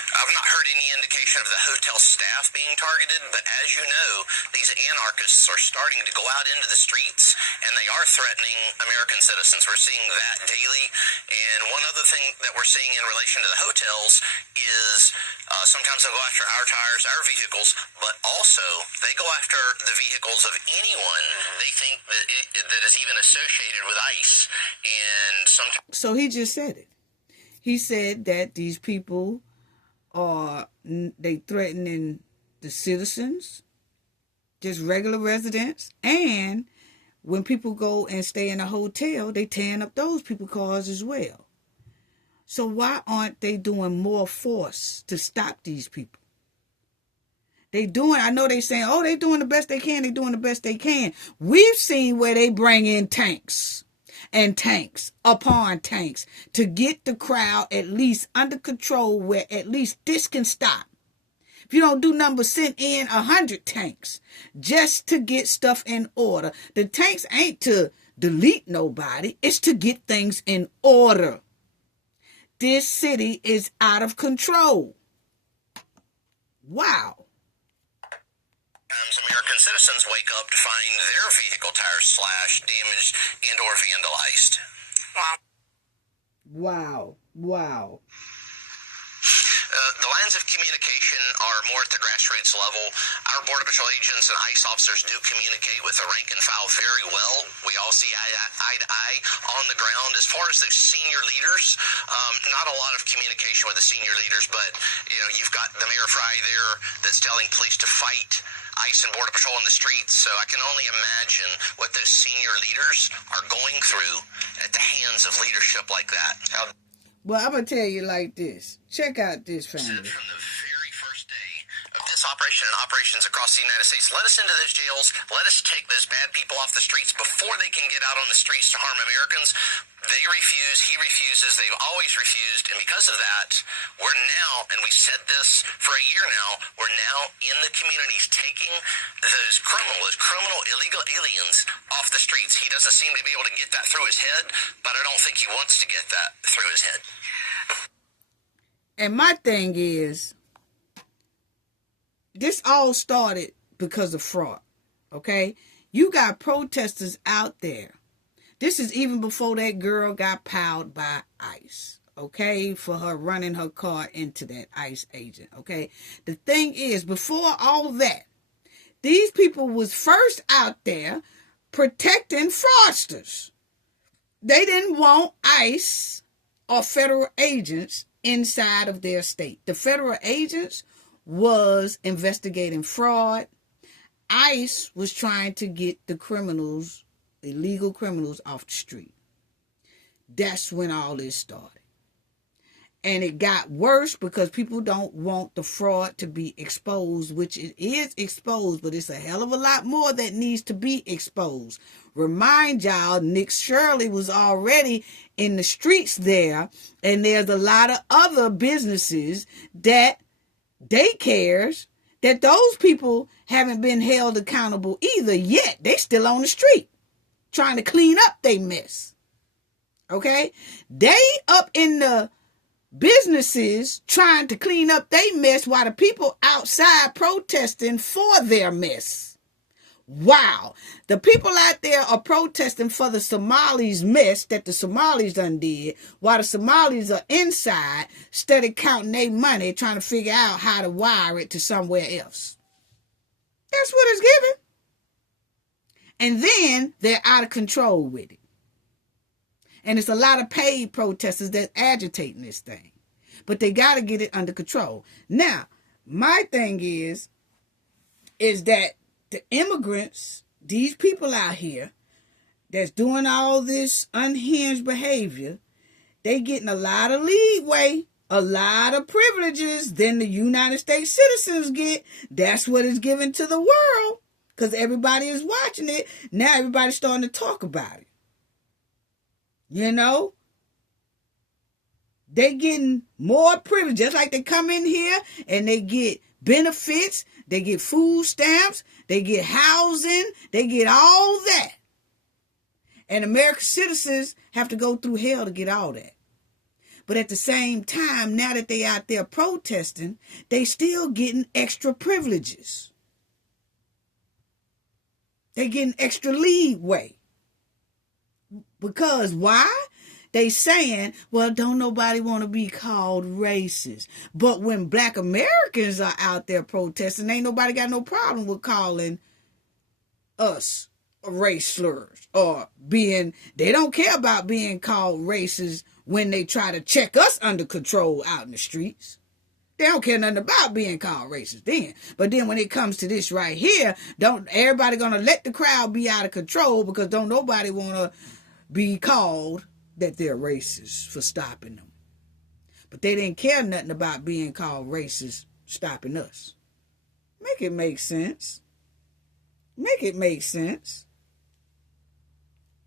I've not heard any indication of the hotel staff being targeted, but as you know, these anarchists are starting to go out into the streets, and they are threatening American citizens. We're seeing that daily, and one other thing that we're seeing in relation to the hotels is sometimes they'll go after our tires, our vehicles, but also they go after the vehicles of anyone they think that is even associated with ICE. And sometimes. So he just said it. He said that these people they threatening the citizens, just regular residents, and when people go and stay in a hotel, they tearing up those people's cars as well. So why aren't they doing more force to stop these people? I know they saying, oh, they doing the best they can, they doing the best they can. We've seen where they bring in tanks and tanks upon tanks to get the crowd at least under control where at least this can stop. If you don't do nothing but send in 100 tanks just to get stuff in order. The tanks ain't to delete nobody. It's to get things in order. This city is out of control. Wow. American citizens wake up to find their vehicle tires slashed, damaged, and or vandalized. Wow. The lines of communication are more at the grassroots level. Our Border Patrol agents and ICE officers do communicate with the rank and file very well. We all see eye to eye on the ground. As far as those senior leaders, not a lot of communication with the senior leaders, but you've got the Mayor Fry there that's telling police to fight ICE and Border Patrol in the streets. So I can only imagine what those senior leaders are going through at the hands of leadership like that. Well, I'm going to tell you like this. Check out this, family. From the very first day of this operation and operations across the United States, let us into those jails. Let us take those bad people off the streets before they can get out on the streets to harm Americans. They refuse. He refuses. They've always refused. And because of that, we're now, and we said this for a year now, we're now in the communities taking those criminal, illegal aliens off the streets. He doesn't seem to be able to get that through his head, but I don't think he wants to get that through his head. And my thing is, this all started because of fraud, okay? You got protesters out there. This is even before that girl got piled by ICE, okay? For her running her car into that ICE agent, okay? The thing is, before all that, these people was first out there protecting fraudsters. They didn't want ICE or federal agents inside of their state. The federal agents was investigating fraud. ICE was trying to get the criminals, illegal criminals, off the street. That's when all this started. And it got worse because people don't want the fraud to be exposed, which it is exposed, but it's a hell of a lot more that needs to be exposed. Remind y'all, Nick Shirley was already in the streets there, and there's a lot of other businesses that daycares that those people haven't been held accountable either yet. They still on the street trying to clean up their mess. Okay? They up in the businesses trying to clean up their mess while the people outside protesting for their mess. Wow. The people out there are protesting for the Somalis' mess that the Somalis done did, while the Somalis are inside, steady counting their money, trying to figure out how to wire it to somewhere else. That's what it's giving. And then they're out of control with it. And it's a lot of paid protesters that's agitating this thing. But they got to get it under control. Now, my thing is that the immigrants, these people out here that's doing all this unhinged behavior, they getting a lot of leeway, a lot of privileges than the United States citizens get. That's what is given to the world because everybody is watching it. Now everybody's starting to talk about it. You know? They getting more privilege. Just like they come in here and they get benefits, they get food stamps, they get housing, they get all that. And American citizens have to go through hell to get all that. But at the same time, now that they out there protesting, they still getting extra privileges. They getting extra leeway. Because why? They saying, well, don't nobody want to be called racist. But when black Americans are out there protesting, ain't nobody got no problem with calling us race slurs or being, they don't care about being called racist when they try to check us under control out in the streets. They don't care nothing about being called racist then. But then when it comes to this right here, don't everybody gonna let the crowd be out of control because don't nobody want to be called that they're racist for stopping them. But they didn't care nothing about being called racist stopping us. Make it make sense. Make it make sense.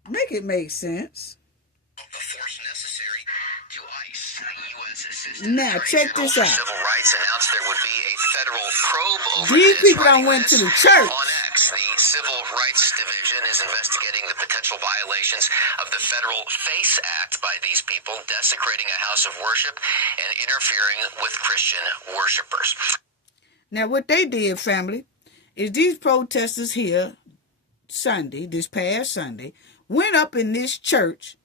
Make it make sense. Now, check this out. Civil rights announced there would be a federal probe over these people done went to the church. On X, the Civil Rights Division is investigating the potential violations of the Federal FACE Act by these people, desecrating a house of worship and interfering with Christian worshipers. Now, what they did, family, is these protesters here Sunday, this past Sunday, went up in this church.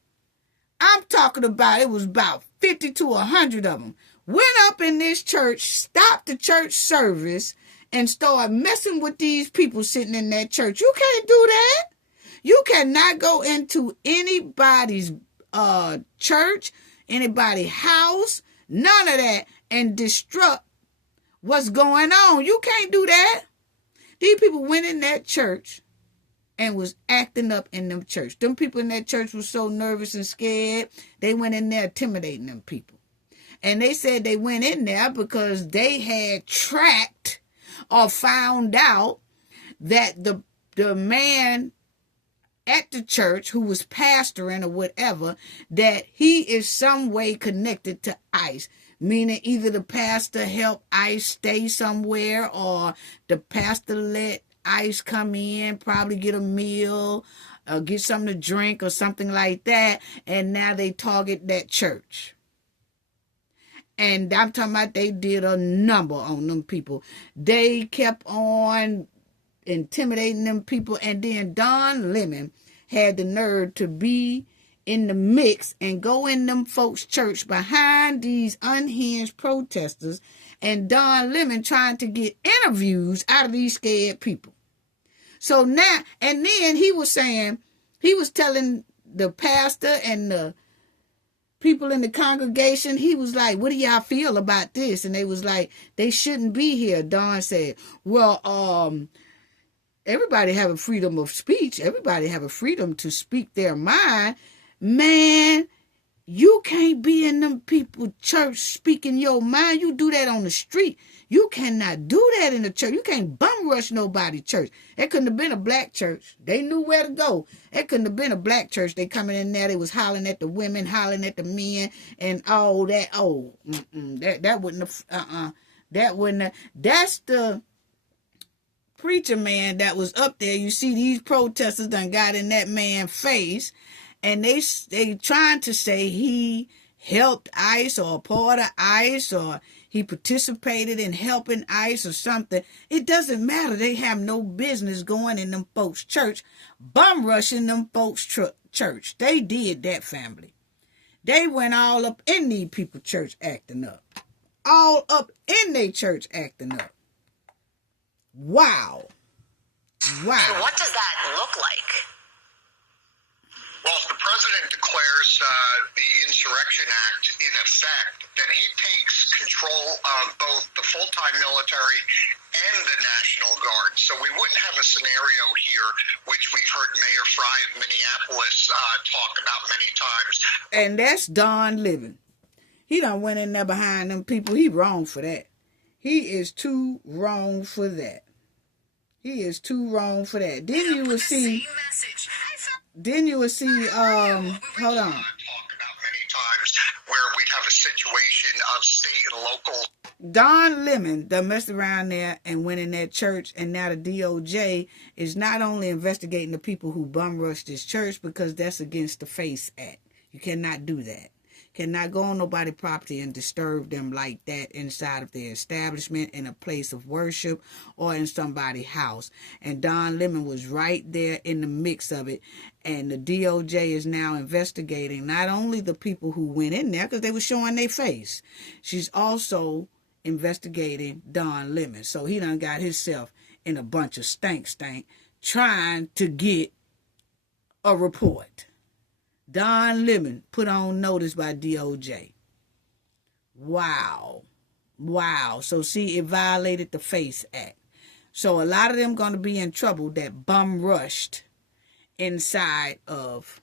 I'm talking about, it was about 50 to 100 of them. Went up in this church, stopped the church service, and started messing with these people sitting in that church. You can't do that. You cannot go into anybody's church, anybody's house, none of that, and disrupt what's going on. You can't do that. These people went in that church and was acting up in them church. Them people in that church was so nervous and scared, they went in there intimidating them people. And they said they went in there because they had tracked or found out that the man at the church who was pastoring or whatever, that he is some way connected to ICE. Meaning either the pastor helped ICE stay somewhere or the pastor let ICE come in, probably get a meal, get something to drink or something like that, and now they target that church. And I'm talking about they did a number on them people. They kept on intimidating them people, and then Don Lemon had the nerve to be in the mix and go in them folks' church behind these unhinged protesters, and Don Lemon trying to get interviews out of these scared people. So now, and then he was telling the pastor and the people in the congregation, he was like, what do y'all feel about this? And they was like, they shouldn't be here. Don said, well, everybody have a freedom of speech. Everybody have a freedom to speak their mind. Man, you can't be in them people church speaking your mind. You do that on the street. You cannot do that in the church. You can't bum rush nobody's church. It couldn't have been a black church. They knew where to go. It couldn't have been a black church. They coming in there. They was hollering at the women, hollering at the men, and all that. Oh, that wouldn't have. That wouldn't have. That's the preacher man that was up there. You see, these protesters done got in that man's face, and they trying to say he helped ICE or a part of ICE, or he participated in helping ICE or something. It doesn't matter. They have no business going in them folks' church, bum rushing them folks' church. They did that, family. They went all up in these people's church acting up. All up in their church acting up. Wow. Wow. And what does that look like? Well, if the president declares the Insurrection Act in effect, then he takes control of both the full-time military and the National Guard. So we wouldn't have a scenario here, which we've heard Mayor Fry of Minneapolis talk about many times. And that's Don Lemon. He done went in there behind them people. He wrong for that. He is too wrong for that. He is too wrong for that. Then you will see... hold on. Talk about many times where we'd have a situation of state and local. Don Lemon done messed around there and went in that church, and now the DOJ is not only investigating the people who bum rushed this church, because that's against the FACE Act. You cannot do that. Cannot go on nobody's property and disturb them like that inside of their establishment, in a place of worship, or in somebody's house. And Don Lemon was right there in the mix of it. And the DOJ is now investigating not only the people who went in there, because they were showing their face. She's also investigating Don Lemon. So he done got himself in a bunch of stank trying to get a report. Don Lemon put on notice by DOJ. Wow. Wow. So see, it violated the FACE Act. So a lot of them going to be in trouble that bum rushed inside of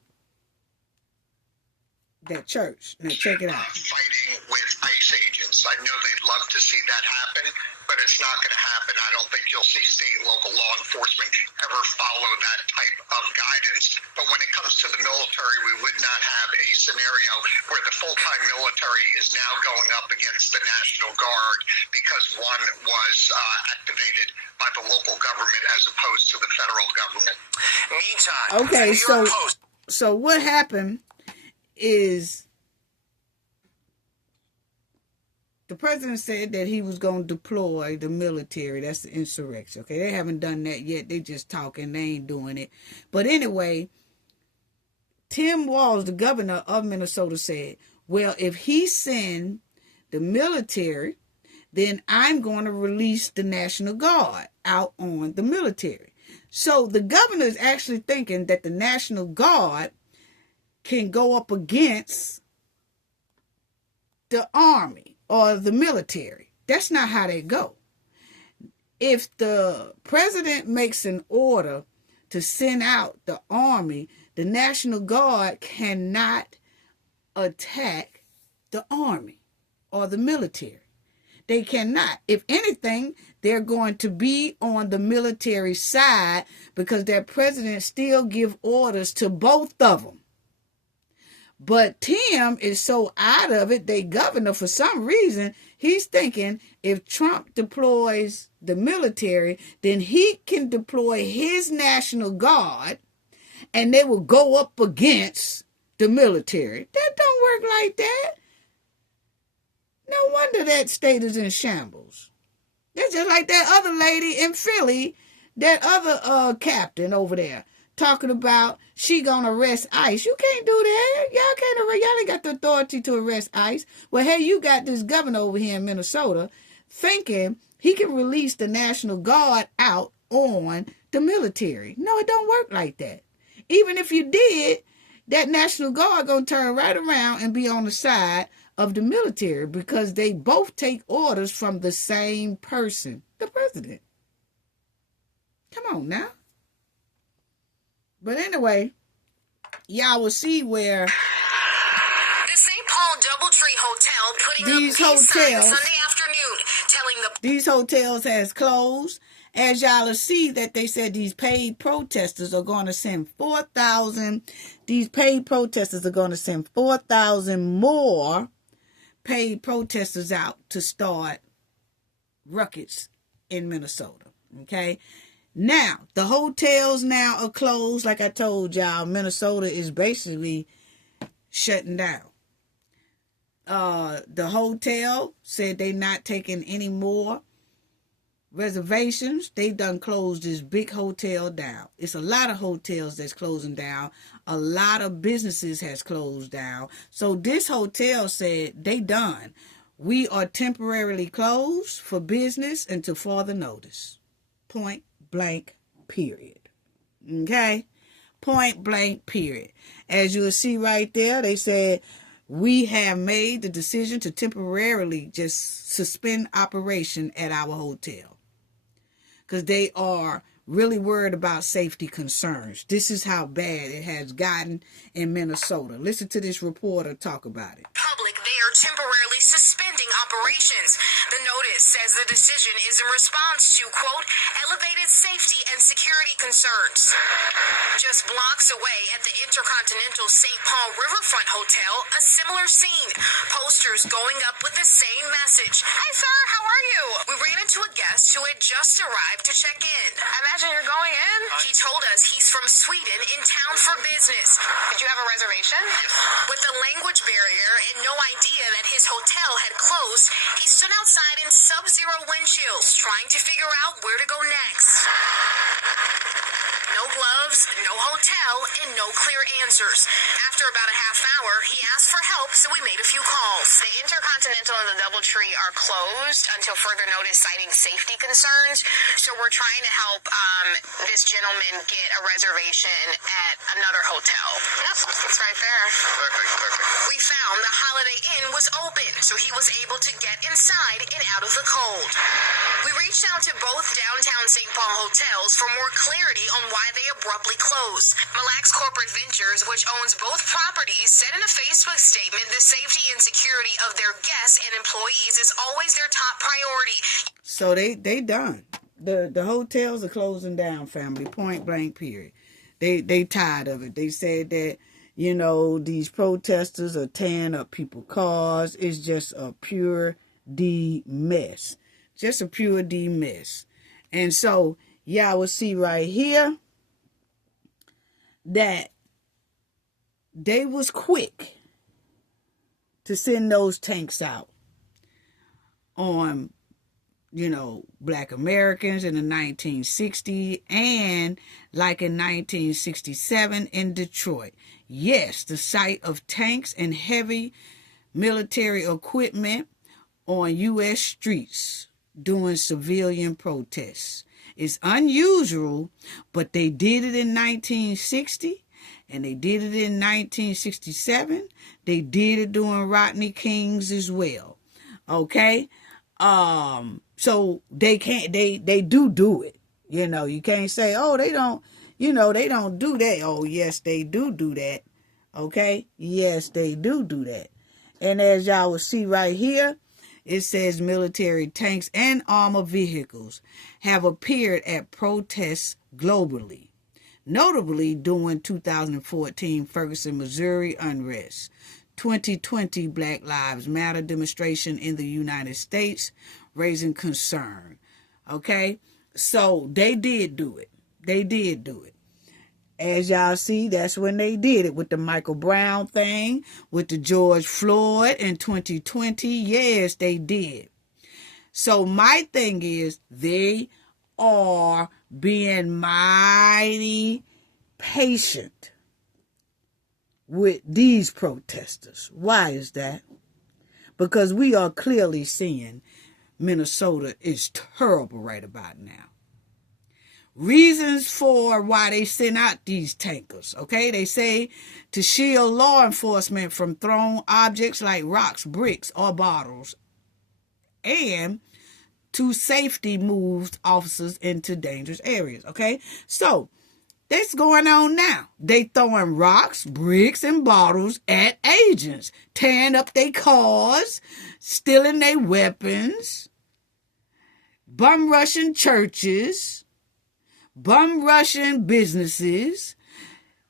that church. Now check it out. Fighting with ICE agents. I know they'd love to see that happen, but it's not going to happen. I don't think you'll see state and local law enforcement ever follow that type of guidance. But when it comes to the military, we would not have a scenario where the full-time military is now going up against the National Guard because one was activated by the local government as opposed to the federal government. Meantime, okay, so what happened is the president said that he was going to deploy the military. That's the insurrection. Okay, they haven't done that yet. They just talking. They ain't doing it. But anyway, Tim Walz, the governor of Minnesota, said, well, if he send the military, then I'm going to release the National Guard out on the military. So the governor is actually thinking that the National Guard can go up against the army or the military. That's not how they go. If the president makes an order to send out the army, the National Guard cannot attack the army or the military. They cannot. If anything, they're going to be on the military side because their president still give orders to both of them. But Tim is so out of it, they governor, for some reason, he's thinking if Trump deploys the military, then he can deploy his National Guard and they will go up against the military. That don't work like that. No wonder that state is in shambles. It's just like that other lady in Philly, that other captain over there, talking about she gonna arrest ICE. You can't do that. Y'all can't arrest. Y'all ain't got the authority to arrest ICE. Well, hey, you got this governor over here in Minnesota thinking he can release the National Guard out on the military. No, it don't work like that. Even if you did, that National Guard gonna turn right around and be on the side of the military because they both take orders from the same person, the president. Come on now. But anyway, y'all will see where the St. Paul Doubletree Hotel putting these up peace signs hotels Sunday afternoon, telling the these hotels has closed. As y'all will see that they said these paid protesters are going to send 4,000. These paid protesters are going to send 4,000 more paid protesters out to start ruckus in Minnesota. Okay. Now, the hotels now are closed. Like I told y'all, Minnesota is basically shutting down. the hotel said they not taking any more reservations. They done closed this big hotel down. It's a lot of hotels that's closing down. A lot of businesses has closed down. So this hotel said they done. We are temporarily closed for business until further notice. Point blank, period. Okay? Point blank, period. As you will see right there, they said, we have made the decision to temporarily just suspend operation at our hotel. Because they are really worried about safety concerns. This is how bad it has gotten in Minnesota. Listen to this reporter talk about it. Public, they are temporarily suspending operations. The notice says the decision is in response to, quote, elevated safety and security concerns. Just blocks away at the Intercontinental St. Paul Riverfront Hotel, a similar scene. Posters going up with the same message. Hi, sir, how are you? We ran into a guest who had just arrived to check in. I imagine you're going in? He told us he's from Sweden, in town for business. Did you have a reservation? Yes. With the language barrier and no idea that his hotel had closed, he stood outside in sub-zero wind chills, trying to figure out where to go next. No gloves, no hotel, and no clear answers. After about a half hour, he asked for help, so we made a few calls. The Intercontinental and the DoubleTree are closed until further notice, citing safety concerns. So we're trying to help this gentleman get a reservation at another hotel. Yep, it's right there. Perfect. We found the Holiday Inn was open, so he was able to get inside and out of the cold. We reached out to both downtown St. Paul hotels for more clarity on why they abruptly closed. Mille Lacs Corporate Ventures, which owns both properties, said in a Facebook statement the safety and security of their guests and employees is always their top priority. So they done. The hotels are closing down, family. Point blank, period. They tired of it. They said that, you know, these protesters are tearing up people's cars. It's just a pure D mess. Just a pure D mess. And so y'all will see right here that they was quick to send those tanks out on, you know, Black Americans in the 1960s and like in 1967 in Detroit. Yes, the sight of tanks and heavy military equipment on U.S. streets during civilian protests is unusual, but they did it in 1960 and they did it in 1967. They did it during Rodney King's as well. Okay? So they do it. You know, you can't say, oh, they don't do that. Oh, yes, they do that. Okay? Yes, they do that. And as y'all will see right here, it says military tanks and armored vehicles have appeared at protests globally, notably during 2014 Ferguson, Missouri unrest, 2020 Black Lives Matter demonstration in the United States, raising concern. Okay? So they did do it. They did do it. As y'all see, that's when they did it with the Michael Brown thing, with the George Floyd in 2020. Yes, they did. So my thing is, they are being mighty patient with these protesters. Why is that? Because we are clearly seeing Minnesota is terrible right about now. Reasons for why they send out these tankers, okay? They say to shield law enforcement from thrown objects like rocks, bricks, or bottles, and to safety moves officers into dangerous areas, okay? So, that's going on now. They throwing rocks, bricks, and bottles at agents, tearing up their cars, stealing their weapons, bum rushing churches, bum rushing businesses.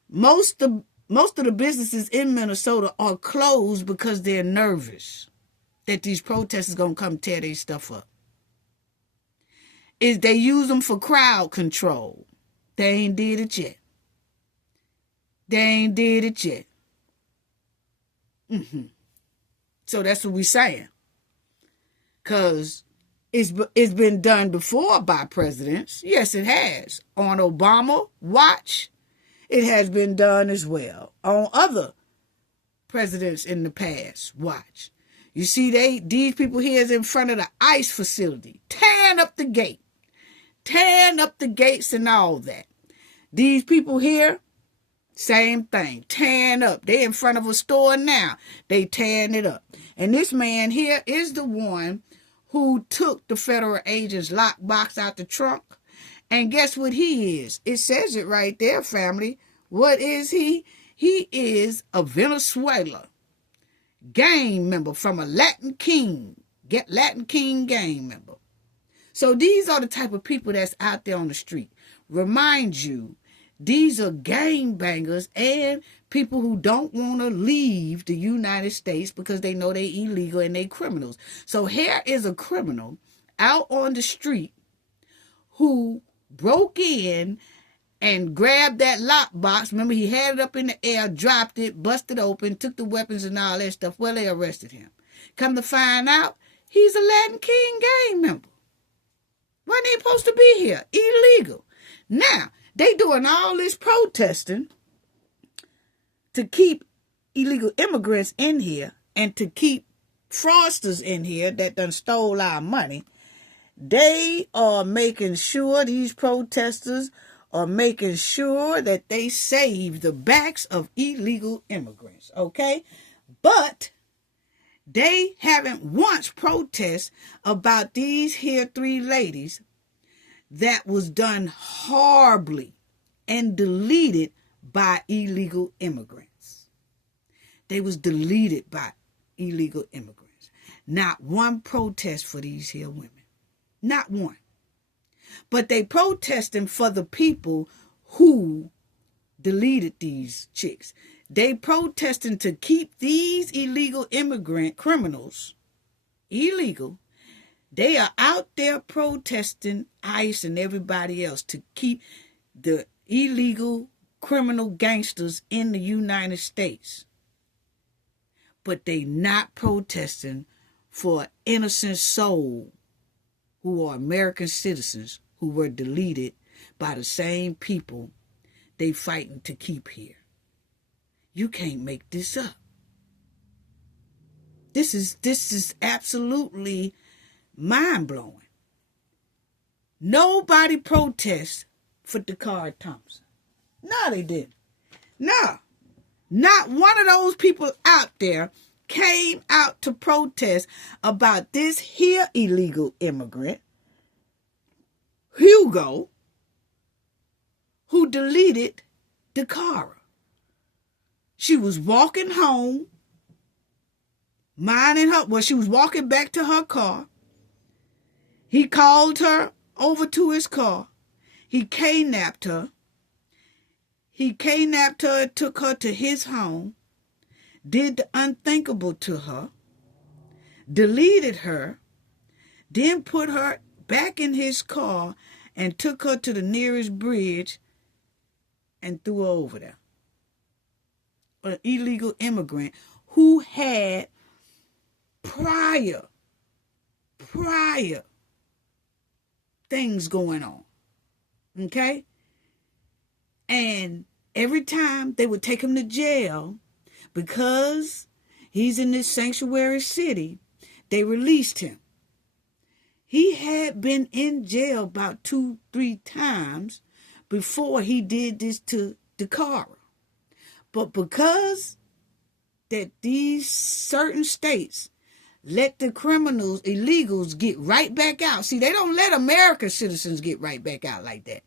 Most of the businesses in Minnesota are closed because they're nervous that these protesters going to come tear their stuff up. They use them for crowd control. They ain't did it yet. So that's what we're saying. Because it's been done before by presidents. Yes, it has. On Obama watch, it has been done as well. On other presidents in the past watch. You see, these people here is in front of the ICE facility, tearing up the gate. Tearing up the gates and all that. These people here, same thing. Tearing up. They in front of a store now. They tearing it up. And this man here is the one who took the federal agent's lockbox out the trunk. And guess what he is? It says it right there, family. What is he? He is a Venezuela gang member from a Latin King gang member. So these are the type of people that's out there on the street. Remind you, these are gangbangers and people who don't want to leave the United States because they know they're illegal and they're criminals. So here is a criminal out on the street who broke in and grabbed that lockbox. Remember, he had it up in the air, dropped it, busted open, took the weapons and all that stuff. Well, they arrested him. Come to find out, he's a Latin King gang member. Wasn't he supposed to be here? Illegal. Now, they doing all this protesting to keep illegal immigrants in here and to keep fraudsters in here that done stole our money. They are making sure, these protesters are making sure that they save the backs of illegal immigrants, okay? But they haven't once protested about these here 3 ladies that was done horribly and deleted by illegal immigrants. They was deleted by illegal immigrants. Not one protest for these here women. Not one. But they protesting for the people who deleted these chicks. They protesting to keep these illegal immigrant criminals illegal. They are out there protesting ICE and everybody else to keep the illegal criminal gangsters in the United States. But they not protesting for innocent souls who are American citizens who were deleted by the same people they fighting to keep here. You can't make this up. This is absolutely mind-blowing. Nobody protests for Dakar Thompson. No, they didn't. No. Not one of those people out there came out to protest about this here illegal immigrant, Hugo, who deleted Dakara. She was walking home, she was walking back to her car. He called her over to his car. He kidnapped her. Took her to his home, did the unthinkable to her, deleted her, then put her back in his car and took her to the nearest bridge and threw her over there. An illegal immigrant who had prior things going on. Okay? And every time they would take him to jail, because he's in this sanctuary city, they released him. He had been in jail about 2-3 times before he did this to Dakara. But because that these certain states let the criminals, illegals, get right back out. See, they don't let American citizens get right back out like that.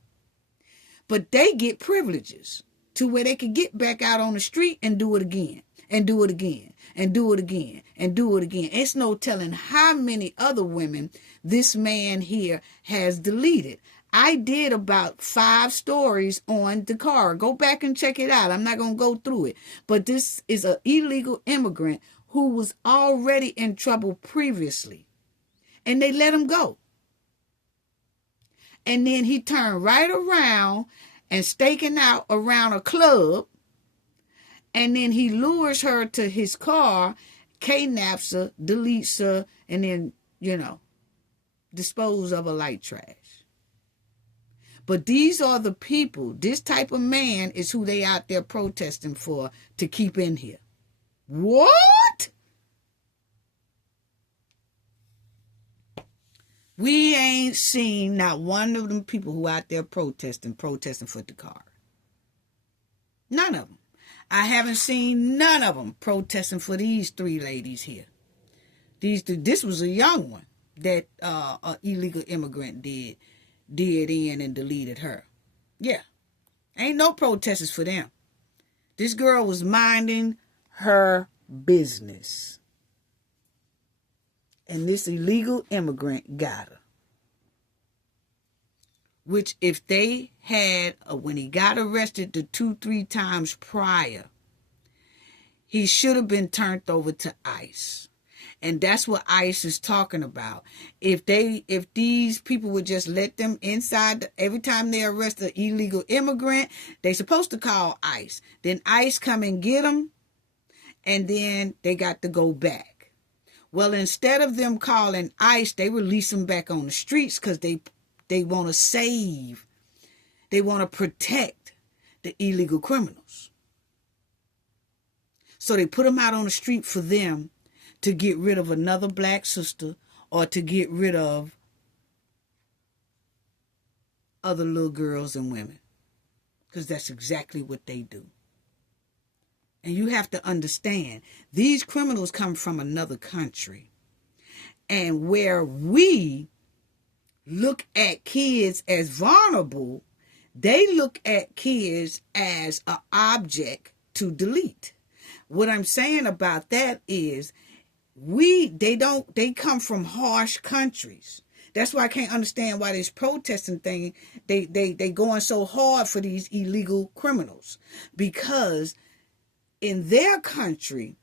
But they get privileges to where they can get back out on the street and do it again, and do it again, and do it again, and do it again. It's no telling how many other women this man here has deleted. I did about 5 stories on Dakara. Go back and check it out. I'm not going to go through it. But this is an illegal immigrant who was already in trouble previously. And they let him go. And then he turned right around and staking out around a club. And then he lures her to his car, kidnaps her, deletes her, and then, dispose of her like trash. But these are the people, this type of man is who they out there protesting for to keep in here. What? We ain't seen not one of them people who out there protesting for Dakar. None of them. I haven't seen none of them protesting for these three ladies here. This was a young one that an illegal immigrant did in and deleted her. Yeah. Ain't no protesters for them. This girl was minding her business. And this illegal immigrant got her. Which if they had, when he got arrested the 2-3 times prior, he should have been turned over to ICE. And that's what ICE is talking about. If these people would just let them inside, every time they arrest an illegal immigrant, they're supposed to call ICE. Then ICE come and get them, and then they got to go back. Well, instead of them calling ICE, they release them back on the streets because they want to save, they want to protect the illegal criminals. So they put them out on the street for them to get rid of another black sister or to get rid of other little girls and women. Because that's exactly what they do. And you have to understand, these criminals come from another country. And where we look at kids as vulnerable, they look at kids as an object to delete. What I'm saying about that is they come from harsh countries. That's why I can't understand why this protesting thing, they going so hard for these illegal criminals. Because in their country,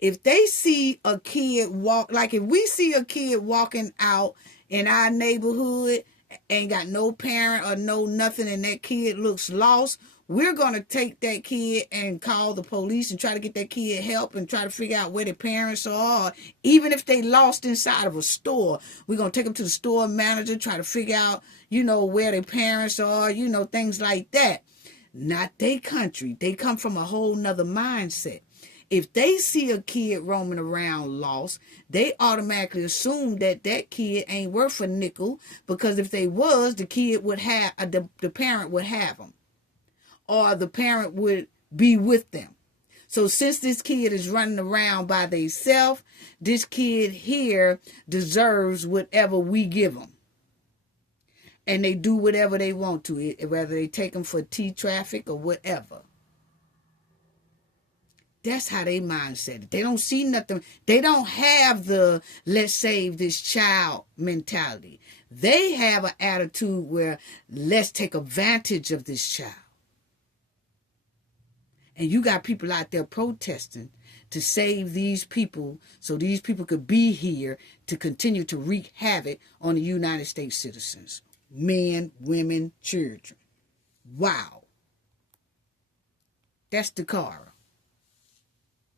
if they see a kid like if we see a kid walking out in our neighborhood, ain't got no parent or no nothing, and that kid looks lost, we're going to take that kid and call the police and try to get that kid help and try to figure out where their parents are. Even if they lost inside of a store, we're going to take them to the store manager, try to figure out, where their parents are, things like that. Not their country. They come from a whole nother mindset. If they see a kid roaming around lost, they automatically assume that kid ain't worth a nickel, because if they was, the kid would have, the parent would have them. Or the parent would be with them. So since this kid is running around by themselves, this kid here deserves whatever we give them. And they do whatever they want to, whether they take them for traffic or whatever. That's how they mindset it. They don't see nothing. They don't have the let's save this child mentality. They have an attitude where let's take advantage of this child. And you got people out there protesting to save these people so these people could be here to continue to wreak havoc on the United States citizens. Men, women, children. Wow. That's Dakara.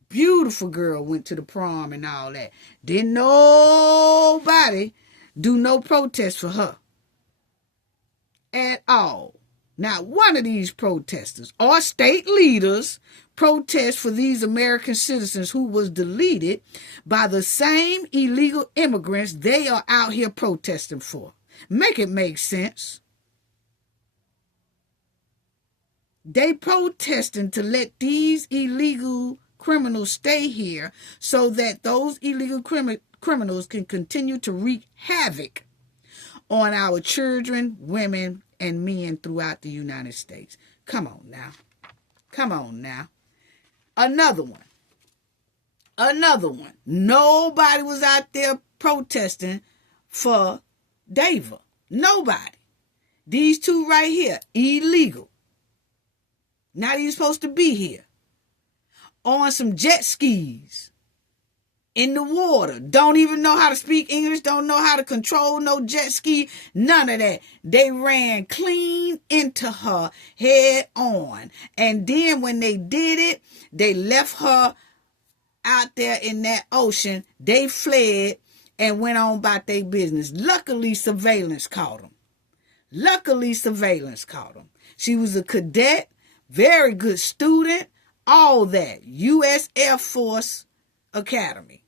Beautiful girl, went to the prom and all that. Didn't nobody do no protest for her. At all. Not one of these protesters or state leaders protest for these American citizens who was deleted by the same illegal immigrants they are out here protesting for. Make it make sense. They protesting to let these illegal criminals stay here so that those illegal criminals can continue to wreak havoc on our children, women, and men throughout the United States. Come on now. Come on now. Another one. Nobody was out there protesting for Dava. Nobody. These two right here, illegal. Not even supposed to be here. On some jet skis. In the water. Don't even know how to speak English. Don't know how to control no jet ski. None of that. They ran clean into her head on. And then when they did it, they left her out there in that ocean, they fled and went on about their business. Luckily, surveillance caught them. She was a cadet, very good student, all that. U.S. Air Force Academy.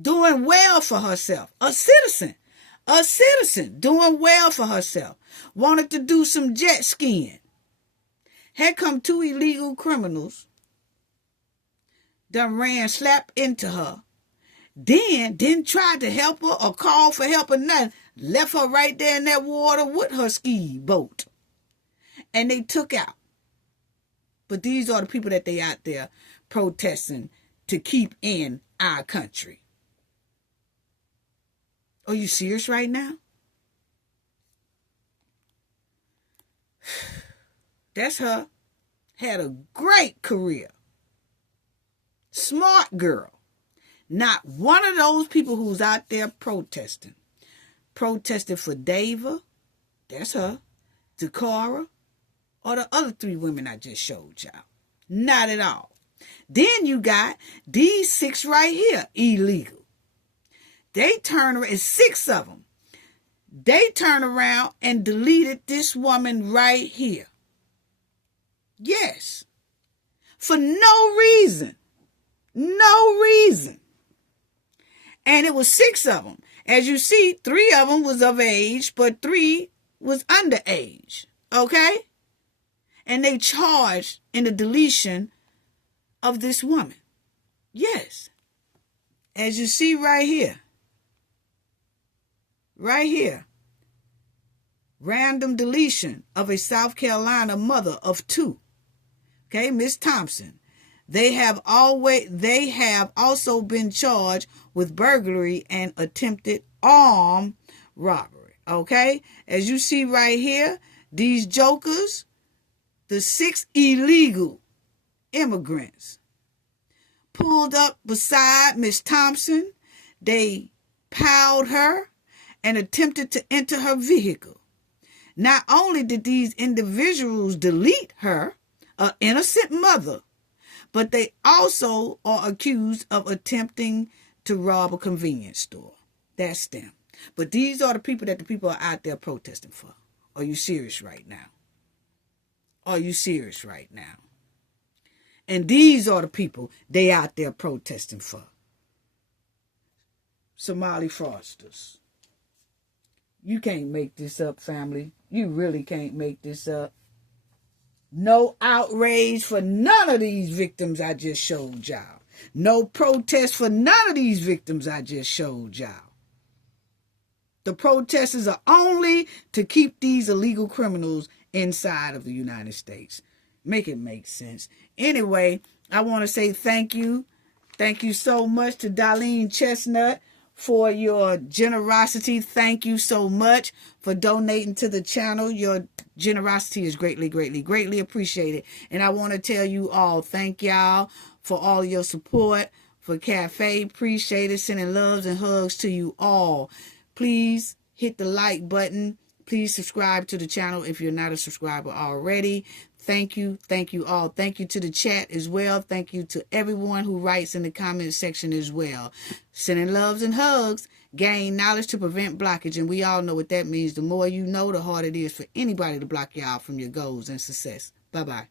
Doing well for herself. A citizen, doing well for herself. Wanted to do some jet skiing. Had come 2 illegal criminals. Done ran slap into her. Then didn't try to help her or call for help or nothing. Left her right there in that water with her ski boat. And they took out. But these are the people that they out there protesting to keep in our country. Are you serious right now? That's her. Had a great career. Smart girl. Not one of those people who's out there protesting. Protested for Dava. That's her. Dakara. Or the other 3 women I just showed y'all. Not at all. Then you got these 6 right here. Illegal. They turn around. It's 6 of them. They turn around and deleted this woman right here. Yes. For no reason. No reason. And it was 6 of them. As you see, 3 of them was of age, but 3 was underage. Okay? And they charged in the deletion of this woman. Yes. As you see right here. Right here. Random deletion of a South Carolina mother of 2. Okay, Miss Thompson. They have also been charged with burglary and attempted armed robbery. Okay? As you see right here, these jokers, the 6 illegal immigrants, pulled up beside Miss Thompson. They piled her and attempted to enter her vehicle. Not only did these individuals delete her, an innocent mother, but they also are accused of attempting to rob a convenience store. That's them. But these are the people that the people are out there protesting for. Are you serious right now? Are you serious right now? And these are the people they out there protesting for. Somali fraudsters. You can't make this up, family. You really can't make this up. No outrage for none of these victims I just showed y'all. No protest for none of these victims I just showed y'all. The protesters are only to keep these illegal criminals inside of the United States. Make it make sense. Anyway, I want to say thank you. Thank you so much to Darlene Chestnut for your generosity. Thank you so much for donating to the channel. Your generosity is greatly, greatly, greatly appreciated. And I want to tell you all, thank y'all for all your support for Cafe. Appreciate it. Sending loves and hugs to you all. Please hit the like button. Please subscribe to the channel if you're not a subscriber already. Thank you. Thank you all. Thank you to the chat as well. Thank you to everyone who writes in the comment section as well. Sending loves and hugs. Gain knowledge to prevent blockage. And we all know what that means. The more you know, the harder it is for anybody to block you out from your goals and success. Bye-bye.